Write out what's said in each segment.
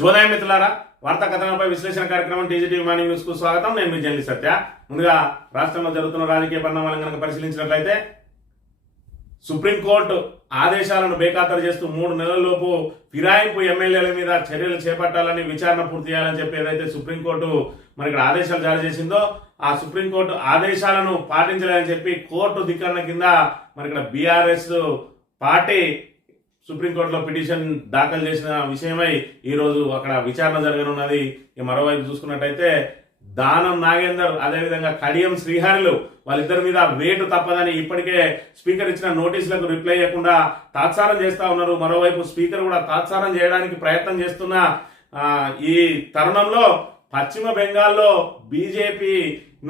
శుభోదయం మిత్రులారా, వార్తా కథనంపై విశ్లేషణ కార్యక్రమం టీజీటీవీ మార్నింగ్ న్యూస్ కు స్వాగతం. నేను మీ జర్నలిస్ట్ సత్య. ముందుగా రాష్ట్రంలో జరుగుతున్న రాజకీయ పరిణామాలను కనుక పరిశీలించినట్లయితే సుప్రీంకోర్టు ఆదేశాలను బేఖాతరు చేస్తూ 3 నెలల్లోపు ఫిరాయింపు ఎమ్మెల్యేల మీద చర్యలు చేపట్టాలని, విచారణ పూర్తి చేయాలని చెప్పి ఏదైతే సుప్రీంకోర్టు ఇక్కడ ఆదేశాలు జారీ చేసిందో ఆ సుప్రీంకోర్టు ఆదేశాలను పాటించాలని చెప్పి కోర్టు ధిక్కరణ కింద ఇక్కడ బీఆర్ఎస్ పార్టీ సుప్రీంకోర్టులో పిటిషన్ దాఖలు చేసిన విషయమై ఈరోజు అక్కడ విచారణ జరగనున్నది. మరోవైపు చూసుకున్నట్టయితే దానం నాగేందర్ అదేవిధంగా కడియం శ్రీహరులు వాళ్ళిద్దరి మీద వేటు తప్పదని ఇప్పటికే స్పీకర్ ఇచ్చిన నోటీసులకు రిప్లై ఇవ్వకుండా తాత్సారం చేస్తా ఉన్నారు. మరోవైపు స్పీకర్ కూడా తాత్సారం చేయడానికి ప్రయత్నం చేస్తున్న ఈ తరుణంలో పశ్చిమ బెంగాల్లో బీజేపీ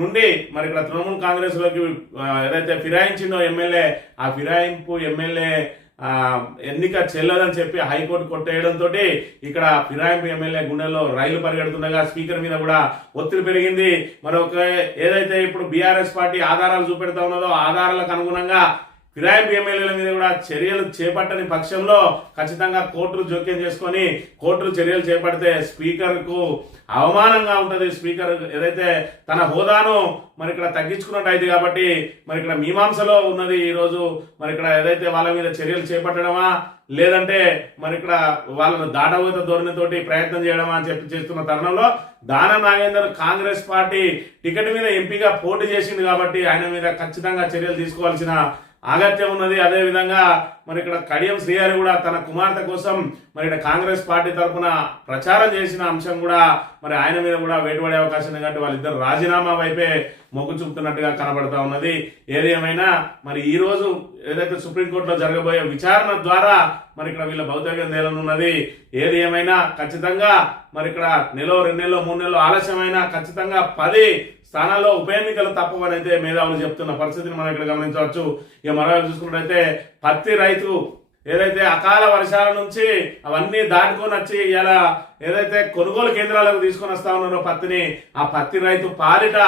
నుండి ఇక్కడ తృణమూల్ కాంగ్రెస్ లోకి ఏదైతే ఫిరాయించిందో ఎమ్మెల్యే, ఆ ఫిరాయింపు ఎమ్మెల్యే ఎన్నిక చెల్లదని చెప్పి హైకోర్టు కొట్టేయడంతో ఇక్కడ ఫిరాయింపు ఎమ్మెల్యే గుండెల్లో రైలు పరిగెడుతుండగా స్పీకర్ మీద కూడా ఒత్తిడి పెరిగింది. మరొక ఏదైతే ఇప్పుడు బీఆర్ఎస్ పార్టీ ఆధారాలు చూపెడతా ఉన్నదో ఆధారాలకు అనుగుణంగా ఫిరాయింపు ఎమ్మెల్యేల మీద కూడా చర్యలు చేపట్టని పక్షంలో ఖచ్చితంగా కోర్టులు జోక్యం చేసుకొని కోర్టులు చర్యలు చేపడితే స్పీకర్ కు అవమానంగా ఉంటది. స్పీకర్ ఏదైతే తన హోదాను ఇక్కడ తగ్గించుకున్నట్టు అయితే కాబట్టి ఇక్కడ మీమాంసలో ఉన్నది. ఈ రోజు ఇక్కడ ఏదైతే వాళ్ళ మీద చర్యలు చేపట్టడమా లేదంటే ఇక్కడ వాళ్ళను దాటబోత ధోరణితోటి ప్రయత్నం చేయడమా అని చెప్పి చేస్తున్న తరుణంలో దానం నాగేందర్ కాంగ్రెస్ పార్టీ టికెట్ మీద ఎంపీగా పోటీ చేసింది కాబట్టి ఆయన మీద ఖచ్చితంగా చర్యలు తీసుకోవాల్సిన ఆగత్యం ఉన్నది. అదేవిధంగా ఇక్కడ కడియం శ్రీహరి కూడా తన కుమార్తె కోసం ఇక్కడ కాంగ్రెస్ పార్టీ తరఫున ప్రచారం చేసిన అంశం కూడా ఆయన మీద కూడా వేటుపడే అవకాశం ఉంది. కాబట్టి వాళ్ళిద్దరు రాజీనామా వైపే మొగ్గు చూపుతున్నట్టుగా కనబడతా ఉన్నది. ఏది ఏమైనా ఈ రోజు ఏదైతే సుప్రీంకోర్టులో జరగబోయే విచారణ ద్వారా ఇక్కడ వీళ్ళ భౌతికం తేలనున్నది. ఏది ఏమైనా ఖచ్చితంగా ఇక్కడ నెల 2 నెలలు 3 నెలలు ఆలస్యమైనా ఖచ్చితంగా 10 స్థానాల్లో ఉప ఎన్నికలు తప్పవని అయితే మేధావులు చెప్తున్న పరిస్థితిని మనం ఇక్కడ గమనించవచ్చు. మరోవైపు చూసుకున్నట్టయితే పత్తి రైతు ఏదైతే అకాల వర్షాల నుంచి అవన్నీ దాటుకొని వచ్చి ఇలా ఏదైతే కొనుగోలు కేంద్రాలకు తీసుకొని వస్తా ఉన్నారో పత్తిని, ఆ పత్తి రైతు పాలిట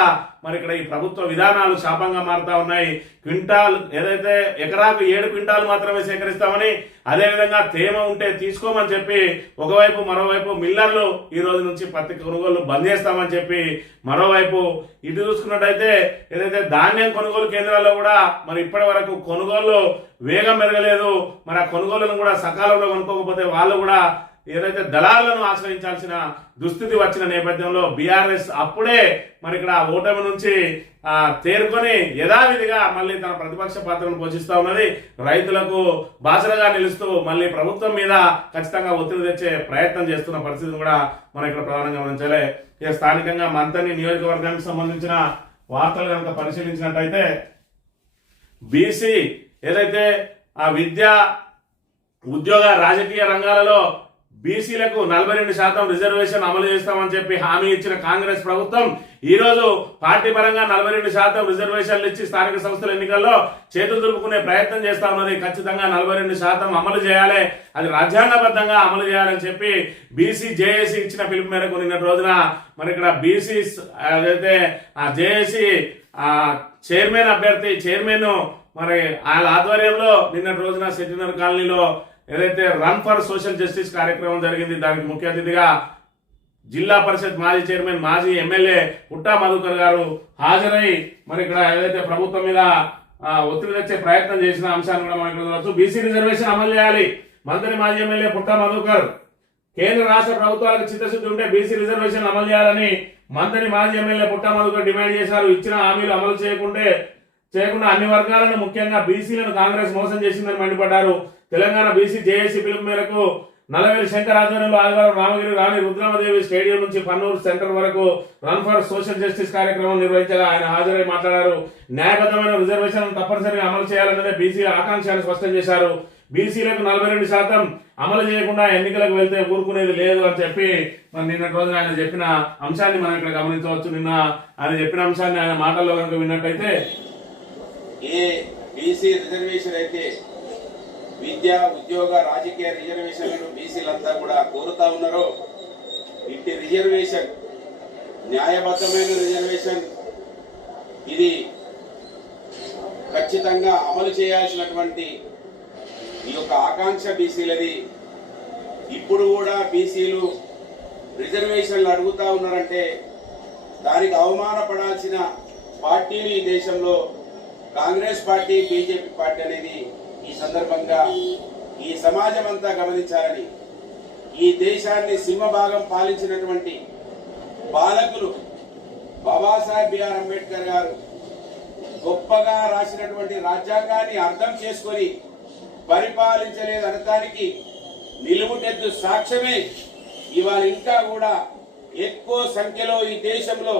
ఇక్కడ ఈ ప్రభుత్వ విధానాలు శాపంగా మారుతా ఉన్నాయి. క్వింటాల్ ఏదైతే ఎకరాకు 7 క్వింటాలు మాత్రమే సేకరిస్తామని, అదేవిధంగా తేమ ఉంటే తీసుకోమని చెప్పి ఒకవైపు, మరోవైపు మిల్లర్లు ఈ రోజు నుంచి పత్తి కొనుగోలు బంద్ చేస్తామని చెప్పి మరోవైపు ఇటు చూసుకున్నట్టయితే ఏదైతే ధాన్యం కొనుగోలు కేంద్రాల్లో కూడా ఇప్పటి వరకు కొనుగోలు వేగం పెరగలేదు. ఆ కొనుగోలును కూడా సకాలంలో కొనుక్కోకపోతే వాళ్ళు కూడా ఏదైతే దళాలను ఆశ్రయించాల్సిన దుస్థితి వచ్చిన నేపథ్యంలో బీఆర్ఎస్ అప్పుడే ఇక్కడ ఓటమి నుంచి తేరుకొని యథావిధిగా మళ్ళీ తన ప్రతిపక్ష పాత్రను పోషిస్తా ఉన్నది. రైతులకు బాసరగా నిలుస్తూ మళ్ళీ ప్రభుత్వం మీద ఖచ్చితంగా ఒత్తిడి తెచ్చే ప్రయత్నం చేస్తున్న పరిస్థితిని కూడా ఇక్కడ ప్రధానంగా గమనించాలి. స్థానికంగా మంతని నియోజకవర్గానికి సంబంధించిన వార్తలు కనుక పరిశీలించినట్టయితే బీసీ ఏదైతే ఆ విద్య, ఉద్యోగ, రాజకీయ రంగాలలో బీసీలకు 42% రిజర్వేషన్ అమలు చేస్తామని చెప్పి హామీ ఇచ్చిన కాంగ్రెస్ ప్రభుత్వం ఈ రోజు పార్టీ పరంగా 42% రిజర్వేషన్లు ఇచ్చి స్థానిక సంస్థల ఎన్నికల్లో చేతులు దులుపుకునే ప్రయత్నం చేస్తా ఉన్నది. ఖచ్చితంగా 42% అమలు చేయాలి, అది రాజ్యాంగబద్ధంగా అమలు చేయాలని చెప్పి బీసీ జేఏసీ ఇచ్చిన పిలుపు మేరకు నిన్నటి రోజున ఇక్కడ బీసీ ఏదైతే ఆ జేఏసీ చైర్మన్ అభ్యర్థి చైర్మన్ వాళ్ళ ఆధ్వర్యంలో నిన్నటి రోజున సెటినర్ కాలనీలో ఏదైతే రన్ ఫర్ సోషల్ జస్టిస్ కార్యక్రమం జరిగింది. దానికి ముఖ్య అతిథిగా జిల్లా పరిషత్ మాజీ చైర్మన్, మాజీ ఎమ్మెల్యే పుట్టా మధుకర్ గారు హాజరై ఇక్కడ ఏదైతే ప్రభుత్వం మీద ఒత్తిడి తెచ్చే ప్రయత్నం చేసిన అంశాన్ని కూడా మనం చూడవచ్చు. బీసీ రిజర్వేషన్ అమలు చేయాలి. మంత్రి మాజీ ఎమ్మెల్యే పుట్టా మధుకర్ కేంద్ర రాష్ట్ర ప్రభుత్వాలకు చిత్తశుద్ధి ఉంటే బీసీ రిజర్వేషన్ అమలు చేయాలని మంత్రి మాజీ ఎమ్మెల్యే పుట్టా మధుకర్ డిమాండ్ చేశారు. ఇచ్చిన హామీలు అమలు చేయకుండా అన్ని వర్గాలను ముఖ్యంగా బీసీలను కాంగ్రెస్ మోసం చేసిందని మండిపడ్డారు. తెలంగాణ బీసీ జేఏసీ పిలుపు మేరకు నల్లవేలి శంకర్ ఆధ్వర్యంలో ఆదివారం రామగిరి రాణి రుద్రమదేవి స్టేడియం నుంచి పన్నూరు సెంటర్ వరకు రన్ ఫర్ సోషల్ జస్టిస్ కార్యక్రమం నిర్వహించగా ఆయన హాజరై మాట్లాడారు. న్యాయబద్ధమైన రిజర్వేషన్ తప్పనిసరిగా అమలు చేయాలన్నదే బీసీ ఆకాంక్షలు స్పష్టం చేశారు. బీసీలకు 42% అమలు చేయకుండా ఎన్నికలకు వెళ్తే ఊరుకునేది లేదు అని చెప్పి నిన్నటి రోజున ఆయన చెప్పిన అంశాన్ని మనం ఇక్కడ గమనించవచ్చు. నిన్న ఆయన చెప్పిన అంశాన్ని ఆయన మాటల్లో కనుక విన్నట్టయితే ఏ బీసీ రిజర్వేషన్ అయితే విద్య, ఉద్యోగ, రాజకీయ రిజర్వేషన్లను బీసీలంతా కూడా కోరుతా ఉన్నారో ఇట్టి రిజర్వేషన్ న్యాయబద్ధమైన రిజర్వేషన్ ఇది ఖచ్చితంగా అమలు చేయాల్సినటువంటి ఈ యొక్క ఆకాంక్ష బీసీలది. ఇప్పుడు కూడా బీసీలు రిజర్వేషన్లు అడుగుతా ఉన్నారంటే దానికి అవమానపడాల్సిన పార్టీలు ఈ దేశంలో కాంగ్రెస్ పార్టీ, బీజేపీ పార్టీ అనేది ఈ సందర్భంగా ఈ సమాజం అంతా గమనించాలని, ఈ దేశాన్ని సింహభాగం పాలించినటువంటి పాలకులు బాబాసాహెబ్ బిఆర్ అంబేద్కర్ గారు గొప్పగా రాసినటువంటి రాజ్యాంగాన్ని అర్థం చేసుకొని పరిపాలించలేదు అనడానికి నిలువుటెద్దు సాక్ష్యమే ఇవాళ ఇంకా కూడా ఎక్కువ సంఖ్యలో ఈ దేశంలో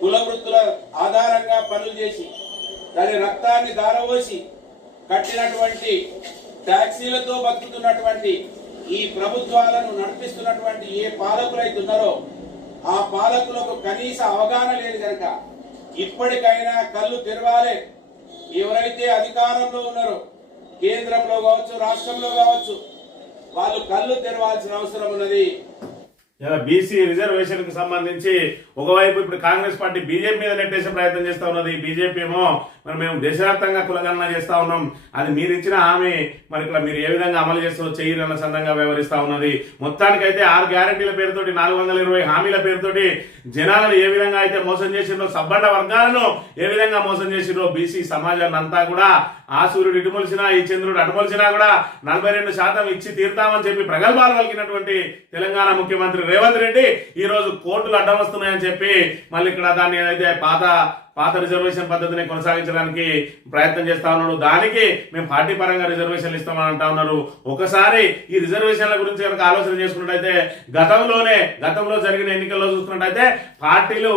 కుల వృత్తుల ఆధారంగా పనులు చేసి దాని రక్తాన్ని దారవోసి కట్టినటువంటి ట్యాక్సీలతో బతుకుతున్నటువంటి ఈ ప్రభుత్వాలను నడిపిస్తున్నటువంటి ఏ పాలకులైతే ఉన్నారో ఆ పాలకులకు కనీస అవగాహన లేదు కనుక ఇప్పటికైనా కళ్ళు తెరవాలి. ఎవరైతే అధికారంలో ఉన్నారో కేంద్రంలో కావచ్చు, రాష్ట్రంలో కావచ్చు, వాళ్ళు కళ్ళు తెరవాల్సిన అవసరం ఉన్నది. ఇలా బీసీ రిజర్వేషన్ కు సంబంధించి ఒకవైపు ఇప్పుడు కాంగ్రెస్ పార్టీ బీజేపీ మీద నెట్టేసే ప్రయత్నం చేస్తా ఉన్నది. బీజేపీ ఏమో మరి మేము దేశవ్యాప్తంగా కులగణన చేస్తా ఉన్నాం, అది మీరు ఇచ్చిన హామీ మరి ఇక్కడ మీరు ఏ విధంగా అమలు చేస్తూ చేయరన్న సందంగా వ్యవహరిస్తా ఉన్నది. మొత్తానికైతే 6 గ్యారెంటీల పేరుతోటి 420 హామీల పేరుతోటి జనాలను ఏ విధంగా అయితే మోసం చేసిండ్రో, సబ్బండ వర్గాలను ఏ విధంగా మోసం చేసిండ్రో, బీసీ సమాజాన్ని అంతా కూడా ఆ సూర్యుడు ఇటుమొలిసినా ఈ చంద్రుడు అటుమొలిసినా కూడా 42% ఇచ్చి తీరుతామని చెప్పి ప్రగల్భాలు పలికినటువంటి తెలంగాణ ముఖ్యమంత్రి రేవంత్ రెడ్డి ఈ రోజు కోర్టులు అడ్డం వస్తున్నాయని చెప్పి మళ్ళీ ఇక్కడ దాన్ని ఏదైతే పాత రిజర్వేషన్ పద్ధతిని కొనసాగించడానికి ప్రయత్నం చేస్తా ఉన్నాడు. దానికి మేము పార్టీ పరంగా రిజర్వేషన్లు ఇస్తామని అంటా ఉన్నారు. ఒకసారి ఈ రిజర్వేషన్ల గురించి కనుక ఆలోచన చేసుకున్నట్టయితే గతంలో జరిగిన ఎన్నికల్లో చూసుకున్నట్టయితే పార్టీలు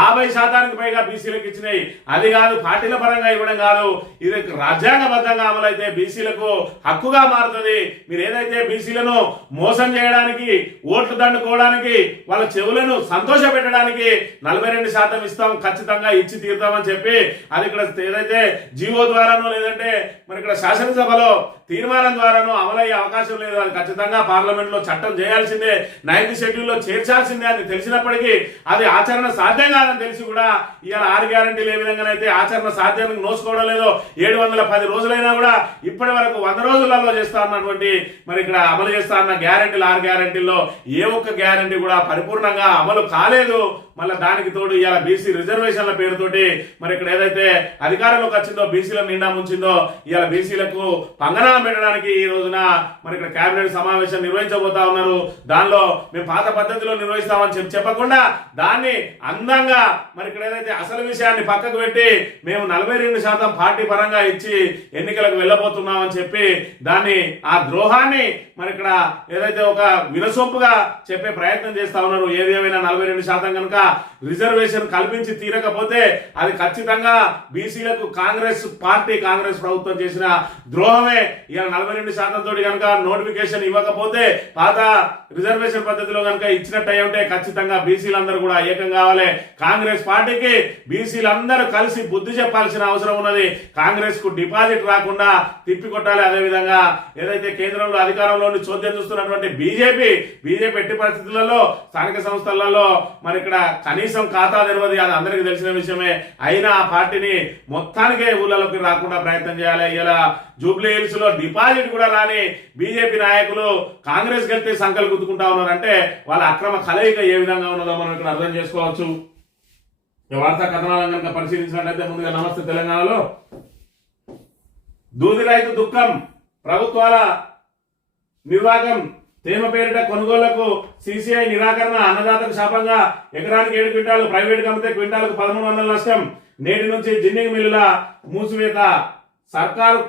50% పైగా బీసీలకు ఇచ్చినాయి. అది కాదు పార్టీల పరంగా ఇవ్వడం కాదు, ఇది రాజ్యాంగబద్ధంగా అమలైతే బీసీలకు హక్కుగా మారుతుంది. మీరు ఏదైతే బీసీలను మోసం చేయడానికి, ఓట్లు దండుకోవడానికి, వాళ్ళ చెవులను సంతోష పెట్టడానికి 42% ఇస్తాం, ఖచ్చితంగా ఇచ్చి తీరుతామని చెప్పి అది ఇక్కడ ఏదైతే జీవో ద్వారానో లేదంటే మరి ఇక్కడ శాసనసభలో తీర్మానం ద్వారానో అమలయ్యే అవకాశం లేదు. అది ఖచ్చితంగా పార్లమెంట్ లో చట్టం చేయాల్సిందే, 9th షెడ్యూల్లో చేర్చాల్సిందే అని తెలిసినప్పటికీ అది ఆచరణ సాధ్యం కాదని తెలిసి కూడా ఇవాళ 6 గ్యారెంటీలు ఏ విధంగానైతే ఆచరణ సాధ్యానికి నోసుకోవడం లేదో, 710 రోజులైనా కూడా ఇప్పటి వరకు 100 రోజులలో చేస్తా ఉన్నటువంటి మరి ఇక్కడ అమలు చేస్తా ఉన్న గ్యారెంటీలు 6 గ్యారెంటీల్లో ఏ ఒక్క గ్యారెంటీ కూడా పరిపూర్ణంగా అమలు కాలేదు. మళ్ళీ దానికి తోడు ఇవాళ బీసీ రిజర్వేషన్ల పేరుతోటి మరి ఇక్కడ ఏదైతే అధికారంలోకి వచ్చిందో, బీసీలను నిండా ముంచిందో, ఇవాళ బీసీలకు పంగనామం పెట్టడానికి ఈ రోజున మరి ఇక్కడ కేబినెట్ సమావేశం నిర్వహించబోతా ఉన్నారు. దానిలో మేము పాత పద్ధతిలో నిర్వహిస్తామని చెప్పకుండా దాన్ని అందంగా మరి ఇక్కడ ఏదైతే అసలు విషయాన్ని పక్కకు పెట్టి మేము 42% పార్టీ పరంగా ఇచ్చి ఎన్నికలకు వెళ్ళబోతున్నామని చెప్పి దాన్ని ఆ ద్రోహాన్ని మరి ఇక్కడ ఏదైతే ఒక వినసొంపుగా చెప్పే ప్రయత్నం చేస్తా ఉన్నారు. ఏది ఏమైనా 42% కనుక రిజర్వేషన్ కల్పించి తీరకపోతే అది ఖచ్చితంగా బీసీలకు కాంగ్రెస్ ప్రభుత్వం చేసిన ద్రోహమే. ఇక 42% తోటి కనుక నోటిఫికేషన్ ఇవ్వకపోతే పాత రిజర్వేషన్ పద్ధతిలో కనుక ఇచ్చినట్టు ఉంటే ఖచ్చితంగా బీసీలందరూ కూడా ఏకం కావాలి. కాంగ్రెస్ పార్టీకి బీసీలందరూ కలిసి బుద్ధి చెప్పాల్సిన అవసరం ఉన్నది. కాంగ్రెస్ కు డిపాజిట్ రాకుండా తిప్పికొట్టాలి. అదేవిధంగా ఏదైతే కేంద్రంలో అధికారంలో చోద్యం చూస్తున్నటువంటి బీజేపీ ఎట్టి పరిస్థితులలో స్థానిక సంస్థలలో మరి ఇక్కడ కనీసం ఖాతా తెరవది, అది అందరికీ తెలిసిన విషయమే. అయినా ఆ పార్టీని మొత్తానికే ఊళ్ళలోకి రాకుండా ప్రయత్నం చేయాలి. ఇలా జూబ్లీ హిల్స్ లో డిపాజిట్ కూడా రాని బీజేపీ నాయకులు కాంగ్రెస్ గెలితే సంకలు గుద్దుకుంటా ఉన్నారంటే వాళ్ళ అక్రమ కలయిక ఏ విధంగా ఉన్నదో మనం ఇక్కడ అర్థం చేసుకోవచ్చు. వార్తా కథనాలను కనుక పరిశీలించినట్లయితే ముందుగా నమస్తే తెలంగాణలో దూది రైతు దుఃఖం, ప్రభుత్వాల నిర్వాహకం, తేమ పేరిట కొనుగోళ్లకు సిసిఐ నిరాకరణ, అన్నదాతకు శాపంగా ఎకరానికి 7 క్వింటాలు, ప్రైవేట్ అమ్మితే క్వింటాలకు 1300 నష్టం. నేటి నుంచి జిన్నింగ్ మిల్లుల మూసివేత, సర్కారు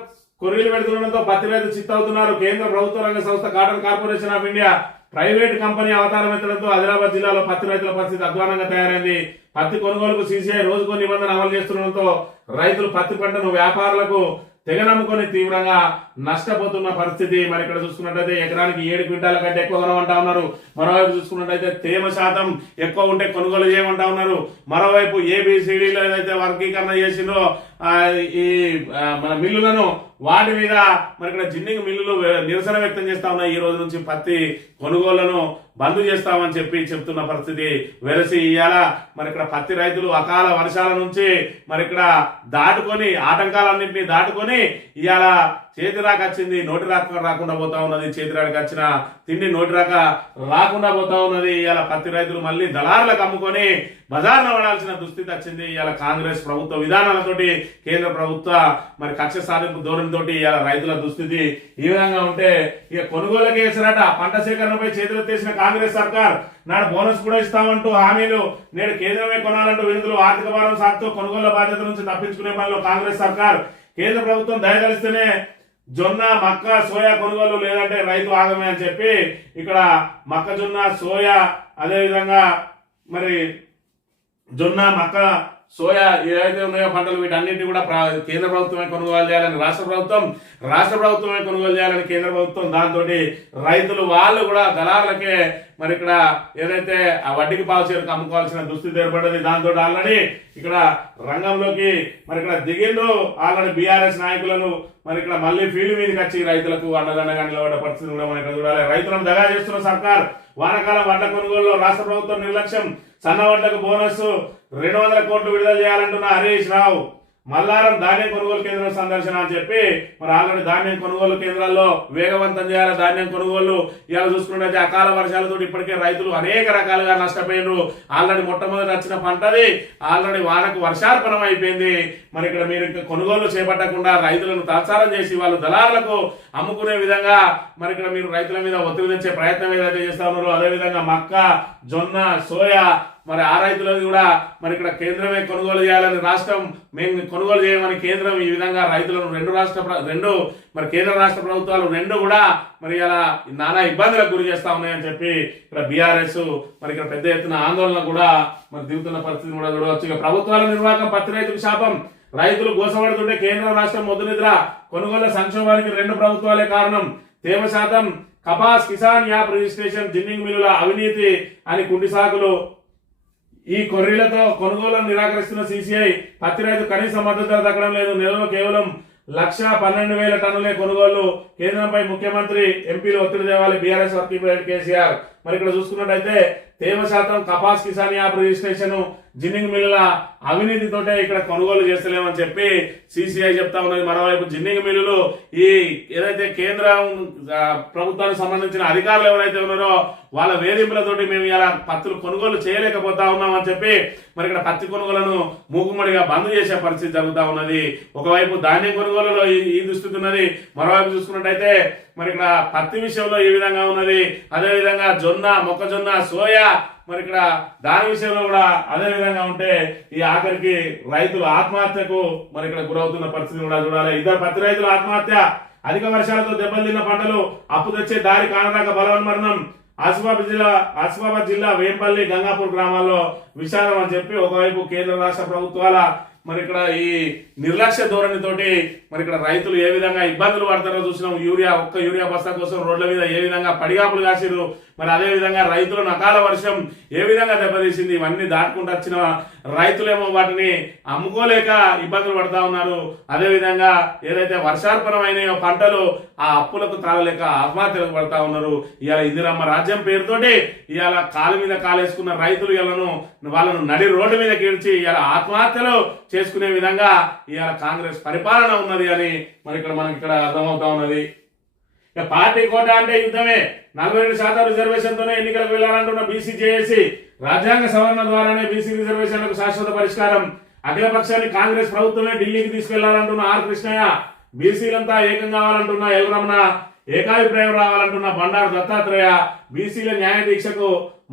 కొర్రీలు పెడుతుండటంతో పత్తి రైతు చిత్తవుతున్నారు. కేంద్ర ప్రభుత్వ రంగ సంస్థ cotton corporation of India private company అవతారం ఎత్తడంతో ఆదిలాబాద్ జిల్లాలో పత్తి రైతుల పరిస్థితి అధ్వానంగా తయారైంది. పత్తి కొనుగోలుకు సిసిఐ రోజుకో నిబంధన అమలు చేస్తుండటంతో రైతులు పత్తి పంటను వ్యాపారులకు తెగ నమ్ముకొని తీవ్రంగా నష్టపోతున్న పరిస్థితి. మరి ఇక్కడ చూసుకున్నట్టయితే ఎకరానికి 7 క్వింటాల కంటే ఎక్కువ కొనమంటా ఉన్నారు. మరోవైపు చూసుకున్నట్టయితే తేమ శాతం ఎక్కువ ఉంటే కొనుగోలు చేయమంటా ఉన్నారు. మరోవైపు ఏబిసిడిలో ఏదైతే వర్గీకరణ చేసిందో ఈ మన మిల్లులను వాటి మీద మరి ఇక్కడ జిన్నింగ్ మిల్లులు నిరసన వ్యక్తం చేస్తా ఉన్నాయి. ఈ రోజు నుంచి పత్తి కొనుగోళ్లను బంద్ చేస్తామని చెప్తున్న పరిస్థితి వెరసి ఇవాళ మరి ఇక్కడ పత్తి రైతులు అకాల వర్షాల నుంచి మరి ఇక్కడ దాటుకొని ఆటంకాలన్నింటినీ దాటుకొని ఇవాళ చేతి రాక వచ్చింది, నోటి రాక రాకుండా పోతా ఉన్నది. చేతి రాక వచ్చిన తిండి నోటి రాక రాకుండా పోతా ఉన్నది. ఇలా పత్తి రైతులు మళ్ళీ దళారులకు అమ్ముకొని బజార్లో పడాల్సిన దుస్థితి వచ్చింది. ఇలా కాంగ్రెస్ ప్రభుత్వ విధానాలతోటి, కేంద్ర ప్రభుత్వ మరి కక్ష సాధింపు ధోరణితోటి ఇలా రైతుల దుస్థితి ఈ విధంగా ఉంటే ఇక కొనుగోలుకి వేసారట. పంట సేకరణపై చేతులెత్తేసిన కాంగ్రెస్ సర్కార్ నాడు బోనస్ కూడా ఇస్తామంటూ హామీలు, నేడు కేంద్రమే కొనాలంటూ విడుదల. ఆర్థిక భారం సాగుతూ కొనుగోళ్ల బాధ్యత నుంచి తప్పించుకునే పనిలో కాంగ్రెస్ సర్కార్. కేంద్ర ప్రభుత్వం దయగలిస్తేనే జొన్న, మక్క, సోయా కొనుగోలు, లేదంటే రైతు ఆగమే అని చెప్పి ఇక్కడ మొక్కజొన్న, సోయా, అదే విధంగా మరి జొన్న, మక్క, సోయా ఏవైతే ఉన్నాయో పంటలు వీటన్నింటినీ కూడా కేంద్ర ప్రభుత్వమే కొనుగోలు చేయాలని రాష్ట్ర ప్రభుత్వమే కొనుగోలు చేయాలని కేంద్ర ప్రభుత్వం. దాంతో రైతులు వాళ్ళు కూడా దళారులకే మరి ఇక్కడ ఏదైతే ఆ వడ్డీకి పావుచేరుకు అమ్ముకోవాల్సిన దుస్థితి ఏర్పడ్డది. దాంతో ఆల్రెడీ ఇక్కడ రంగంలోకి మరి ఇక్కడ దిగిండ్రు ఆల్రెడీ బీఆర్ఎస్ నాయకులను. మరి ఇక్కడ మళ్ళీ ఫీల్డ్ మీదకి వచ్చి రైతులకు అండదండగా నిలబడే పరిస్థితి కూడా మనం ఇక్కడ చూడాలి. రైతులను దగా చేస్తున్న సర్కార్. వానాకాలం వడ్ల కొనుగోలులో రాష్ట్ర ప్రభుత్వం నిర్లక్ష్యం. సన్న వడ్లకు బోనస్ 200 కోట్లు విడుదల చేయాలంటున్న హరీష్ రావు. మల్లారం ధాన్యం కొనుగోలు కేంద్రం సందర్శన అని చెప్పి మరి ఆల్రెడీ ధాన్యం కొనుగోలు కేంద్రాల్లో వేగవంతం చేయాలి. ధాన్యం కొనుగోలు ఇలా చూసుకున్నట్లయితే అకాల వర్షాలతో ఇప్పటికే రైతులు అనేక రకాలుగా నష్టపోయినారు. ఆల్రెడీ మొట్టమొదటి వచ్చిన పంటది ఆల్రెడీ వానకు వర్షార్పణం అయిపోయింది. మరి ఇక్కడ మీరు కొనుగోలు చేపట్టకుండా రైతులను తాత్సారం చేసి వాళ్ళు దళారులకు అమ్ముకునే విధంగా మరి ఇక్కడ మీరు రైతుల మీద ఒత్తిడి తెచ్చే ప్రయత్నం ఏదైతే చేస్తా ఉన్నారో, అదేవిధంగా మక్క, జొన్న, సోయా మరి ఆ రైతులకు కూడా మరి ఇక్కడ కేంద్రమే కొనుగోలు చేయాలని రాష్ట్రం మేము కొనుగోలు చేయమని కేంద్రం ఈ విధంగా రైతులను రెండు మరి కేంద్ర రాష్ట్ర ప్రభుత్వాలు రెండు కూడా మరి ఇలా నానా ఇబ్బందులకు గురి చేస్తా ఉన్నాయని చెప్పి ఇక్కడ బీఆర్ఎస్ మరి ఇక్కడ పెద్ద ఎత్తున ఆందోళన కూడా మరి దిగుతున్న పరిస్థితి కూడా చూడవచ్చు. ఇక ప్రభుత్వాల నిర్వాహకం పత్తి రైతుకు శాపం. రైతులు గోసపడుతుంటే కేంద్ర రాష్ట్రం మొద్దు నిద్ర. కొనుగోళ్ల సంక్షోభానికి 2 ప్రభుత్వాలే కారణం. తేమ శాతం, Kapas, Kisan app registration, ginning మిల్లుల అవినీతి అని కుంటి సాకులు. ఈ కొర్రీలతో కొనుగోలును నిరాకరిస్తున్న సిసిఐ. పత్తి రైతు కనీస మద్దతు ధర దక్కడం లేదు. నెలలో కేవలం 1,12,000 టన్నులే కొనుగోలు. కేంద్రంపై ముఖ్యమంత్రి, ఎంపీలు ఒత్తిడి తేవాలి. BRS working president KCR. మరి ఇక్కడ చూసుకున్నట్టయితే తేమ శాతం, Kapas, Kisan app registration, ginning మిల్లుల అవినీతితోటే ఇక్కడ కొనుగోలు చేస్తలేమని చెప్పి సిసిఐ చెప్తా ఉన్నది. మరోవైపు జిన్నింగ్ మిల్లులు ఈ ఏదైతే కేంద్ర ప్రభుత్వానికి సంబంధించిన అధికారులు ఎవరైతే ఉన్నారో వాళ్ళ వేధింపులతోటి మేము ఇలా పత్తులు కొనుగోలు చేయలేకపోతా ఉన్నామని చెప్పి మరి ఇక్కడ పత్తి కొనుగోలను మూకుమ్మడిగా బంద్ చేసే పరిస్థితి జరుగుతూ ఉన్నది. ఒకవైపు ధాన్యం కొనుగోలులో ఈ దుస్థితి ఉన్నది. మరోవైపు చూసుకున్నట్టయితే మరి ఇక్కడ పత్తి విషయంలో ఈ విధంగా ఉన్నది. అదేవిధంగా జొన్న, మొక్కజొన్న, సోయా మరి ఇక్కడ దాని విషయంలో కూడా అదే విధంగా ఉంటే ఈ ఆఖరికి రైతులు ఆత్మహత్యకు మరి ఇక్కడ గురవుతున్న పరిస్థితి కూడా చూడాలి. ఇద్దరు పత్తి రైతులు ఆత్మహత్య. అధిక వర్షాలతో దెబ్బతిన్న పంటలు అప్పు తెచ్చే దారి కానరాక బలవన్మరణం. ఆసిఫాబాద్ జిల్లా వేంపల్లి, గంగాపూర్ గ్రామాల్లో విషాదం అని చెప్పి ఒకవైపు కేంద్ర రాష్ట్ర ప్రభుత్వాల మరి ఇక్కడ ఈ నిర్లక్ష్య ధోరణితోటి మరి ఇక్కడ రైతులు ఏ విధంగా ఇబ్బందులు పడతారో చూసినాం. ఒక్క యూరియా బస్తా కోసం రోడ్ల మీద ఏ విధంగా పడిగాపులు కాసిరు. మరి అదే విధంగా రైతులను అకాల వర్షం ఏ విధంగా దెబ్బతీసింది. ఇవన్నీ దాటుకుంటూ వచ్చిన రైతులేమో వాటిని అమ్ముకోలేక ఇబ్బందులు పడతా ఉన్నారు. అదే విధంగా ఏదైతే వర్షార్పణమైనయో పంటలు ఆ అప్పులకు తాళలేక ఆత్మహత్యలకు పడతా ఉన్నారు. ఇవాళ ఇందిరమ్మ రాజ్యం పేరుతోటి ఇవాళ కాలు మీద కాలేసుకున్న రైతులు వాళ్ళను నడి రోడ్డు మీద కీడ్చి ఇవాళ ఆత్మహత్యలు చేసుకునే విధంగా ఇవాళ కాంగ్రెస్ పరిపాలన ఉన్నది అని మరి ఇక్కడ మనకి ఇక్కడ అర్థమవుతా ఉన్నది. ఇక పార్టీ కోట అంటే యుద్ధమే. 42% రిజర్వేషన్తోనే ఎన్నికలకు వెళ్లాలంటున్న బీసీ జేఏసీ. రాజ్యాంగ సవరణ ద్వారానే బీసీ రిజర్వేషన్లకు శాశ్వత పరిష్కారం. అఖిల పక్షాన్ని కాంగ్రెస్ ప్రభుత్వమే ఢిల్లీకి తీసుకెళ్లాలంటున్న ఆర్ కృష్ణయ్య. బీసీలంతా ఏకం కావాలంటున్న ఎల్ రమణ. ఏకాభిప్రాయం రావాలంటున్న బండారు దత్తాత్రేయ. బీసీల న్యాయ దీక్షకు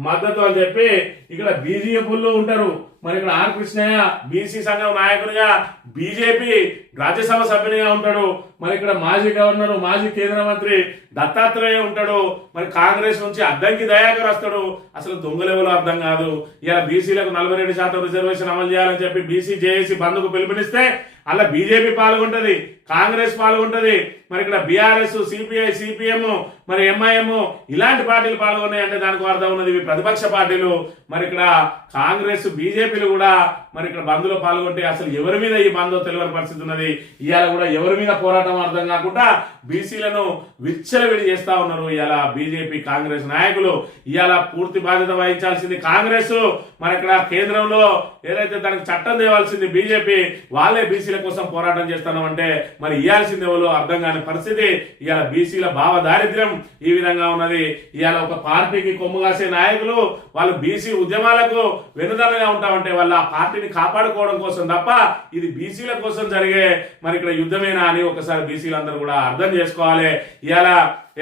మద్దతు అని చెప్పి ఇక్కడ బీజేపీలు ఉంటారు. మరి ఇక్కడ ఆర్ కృష్ణయ్య బీసీ సంఘం నాయకునిగా, బీజేపీ రాజ్యసభ సభ్యునిగా ఉంటాడు. మరి ఇక్కడ మాజీ గవర్నర్, మాజీ కేంద్ర మంత్రి దత్తాత్రేయ ఉంటాడు. మరి కాంగ్రెస్ నుంచి అద్దంకి దయాకర్ వస్తాడు. అసలు దొంగలెవలో అర్థం కాదు. ఇలా బీసీలకు 42% రిజర్వేషన్ అమలు చేయాలని చెప్పి బీసీ జేఏసీ బంద్కు పిలుపునిస్తే అలా బీజేపీ పాల్గొంటది, కాంగ్రెస్ పాల్గొంటది. మరి ఇక్కడ బీఆర్ఎస్, సిపిఐ, సిపిఎం, మరి ఎంఐఎం ఇలాంటి పార్టీలు పాల్గొన్నాయి అంటే దానికి అర్థం ఉన్నది ఇవి ప్రతిపక్ష పార్టీలు. మరి ఇక్కడ కాంగ్రెస్, బీజేపీలు కూడా మరి ఇక్కడ బంద్లో పాల్గొంటే అసలు ఎవరి మీద ఈ బందో తెలియని పరిస్థితి ఉన్నది. ఇవాళ కూడా ఎవరి మీద పోరాటం అర్థం కాకుండా బీసీలను విచ్చలవిడి చేస్తా ఉన్నారు ఇవాళ బీజేపీ, కాంగ్రెస్ నాయకులు. ఇవాళ పూర్తి బాధ్యత వహించాల్సింది కాంగ్రెస్. మరి ఇక్కడ కేంద్రంలో ఏదైతే దానికి చట్టం తేవాల్సింది బీజేపీ. వాళ్ళే బీసీల కోసం పోరాటం చేస్తున్నామంటే మరి ఇవ్వాల్సింది ఎవరో అర్థం కాని పరిస్థితి. ఇవాళ బీసీల భావ దారిద్ర్యం ఈ విధంగా ఉన్నది. ఇవాళ ఒక పార్టీకి కొమ్ము కాసే నాయకులు వాళ్ళు బీసీ ఉద్యమాలకు వెనుదనగా ఉంటామంటే వాళ్ళ ఆ పార్టీని కాపాడుకోవడం కోసం తప్ప ఇది బీసీల కోసం జరిగే మరి ఇక్కడ యుద్ధమేనా అని ఒకసారి బీసీలు అందరూ కూడా అర్థం చేసుకోవాలి. ఇవాళ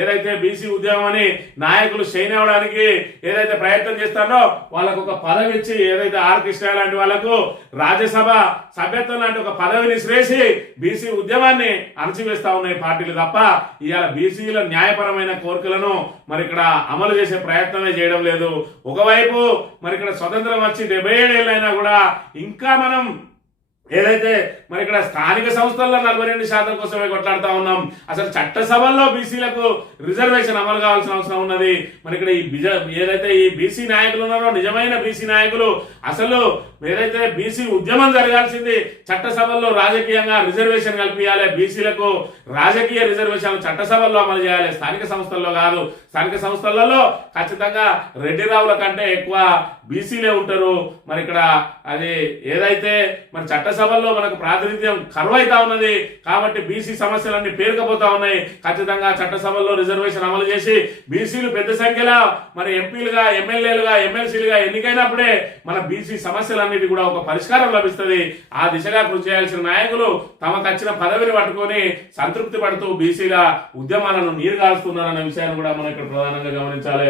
ఏదైతే బీసీ ఉద్యమం అని నాయకులు షైన్ అవ్వడానికి ఏదైతే ప్రయత్నం చేస్తారో వాళ్ళకు ఒక పదవి ఇచ్చి ఏదైతే ఆర్ కృష్ణ లాంటి వాళ్ళకు రాజ్యసభ సభ్యత్వం లాంటి ఒక పదవిని శ్రేసి బీసీ ఉద్యమాన్ని అణచివేస్తా ఉన్నాయి పార్టీలు తప్ప ఇవాళ బీసీల న్యాయపరమైన కోరికలను మరి ఇక్కడ అమలు చేసే ప్రయత్నమే చేయడం లేదు. ఒకవైపు మరి ఇక్కడ స్వతంత్రం వచ్చి 77 ఏళ్ళైనా కూడా ఇంకా మనం ఏదైతే మరి ఇక్కడ స్థానిక సంస్థల్లో 42% కోసమే కొట్లాడుతా ఉన్నాం. అసలు చట్టసభల్లో బీసీలకు రిజర్వేషన్ అమలు కావాల్సిన అవసరం ఉన్నది. మరి ఇక్కడ ఏదైతే ఈ బీసీ నాయకులు ఉన్నారో నిజమైన బీసీ నాయకులు అసలు ఏదైతే బీసీ ఉద్యమం జరగాల్సింది చట్టసభల్లో రాజకీయంగా రిజర్వేషన్ కల్పించాలి. బీసీలకు రాజకీయ రిజర్వేషన్ చట్టసభల్లో అమలు చేయాలి, స్థానిక సంస్థల్లో కాదు. స్థానిక సంస్థలలో ఖచ్చితంగా రెడ్డి రావుల కంటే ఎక్కువ బీసీలే ఉంటారు. మరి ఇక్కడ అది ఏదైతే మరి చట్టసభల్లో మనకు ప్రాతినిధ్యం కరువైతా ఉన్నది కాబట్టి బీసీ సమస్యలన్నీ పేరుకపోతా ఉన్నాయి. ఖచ్చితంగా చట్టసభల్లో రిజర్వేషన్ అమలు చేసి బీసీలు పెద్ద సంఖ్యలో మరి ఎంపీలుగా, ఎమ్మెల్యేలుగా, ఎమ్మెల్సీలుగా ఎన్నికైనప్పుడే మన బీసీ సమస్యలన్నిటి కూడా ఒక పరిష్కారం లభిస్తుంది. ఆ దిశగా కృషి చేయాల్సిన నాయకులు తమకు వచ్చిన పదవిని పట్టుకొని సంతృప్తి పడుతూ బీసీల ఉద్యమాలను నీరు కాలుస్తున్నారన్న విషయాన్ని కూడా మనం ఇక్కడ ప్రధానంగా గమనించాలి.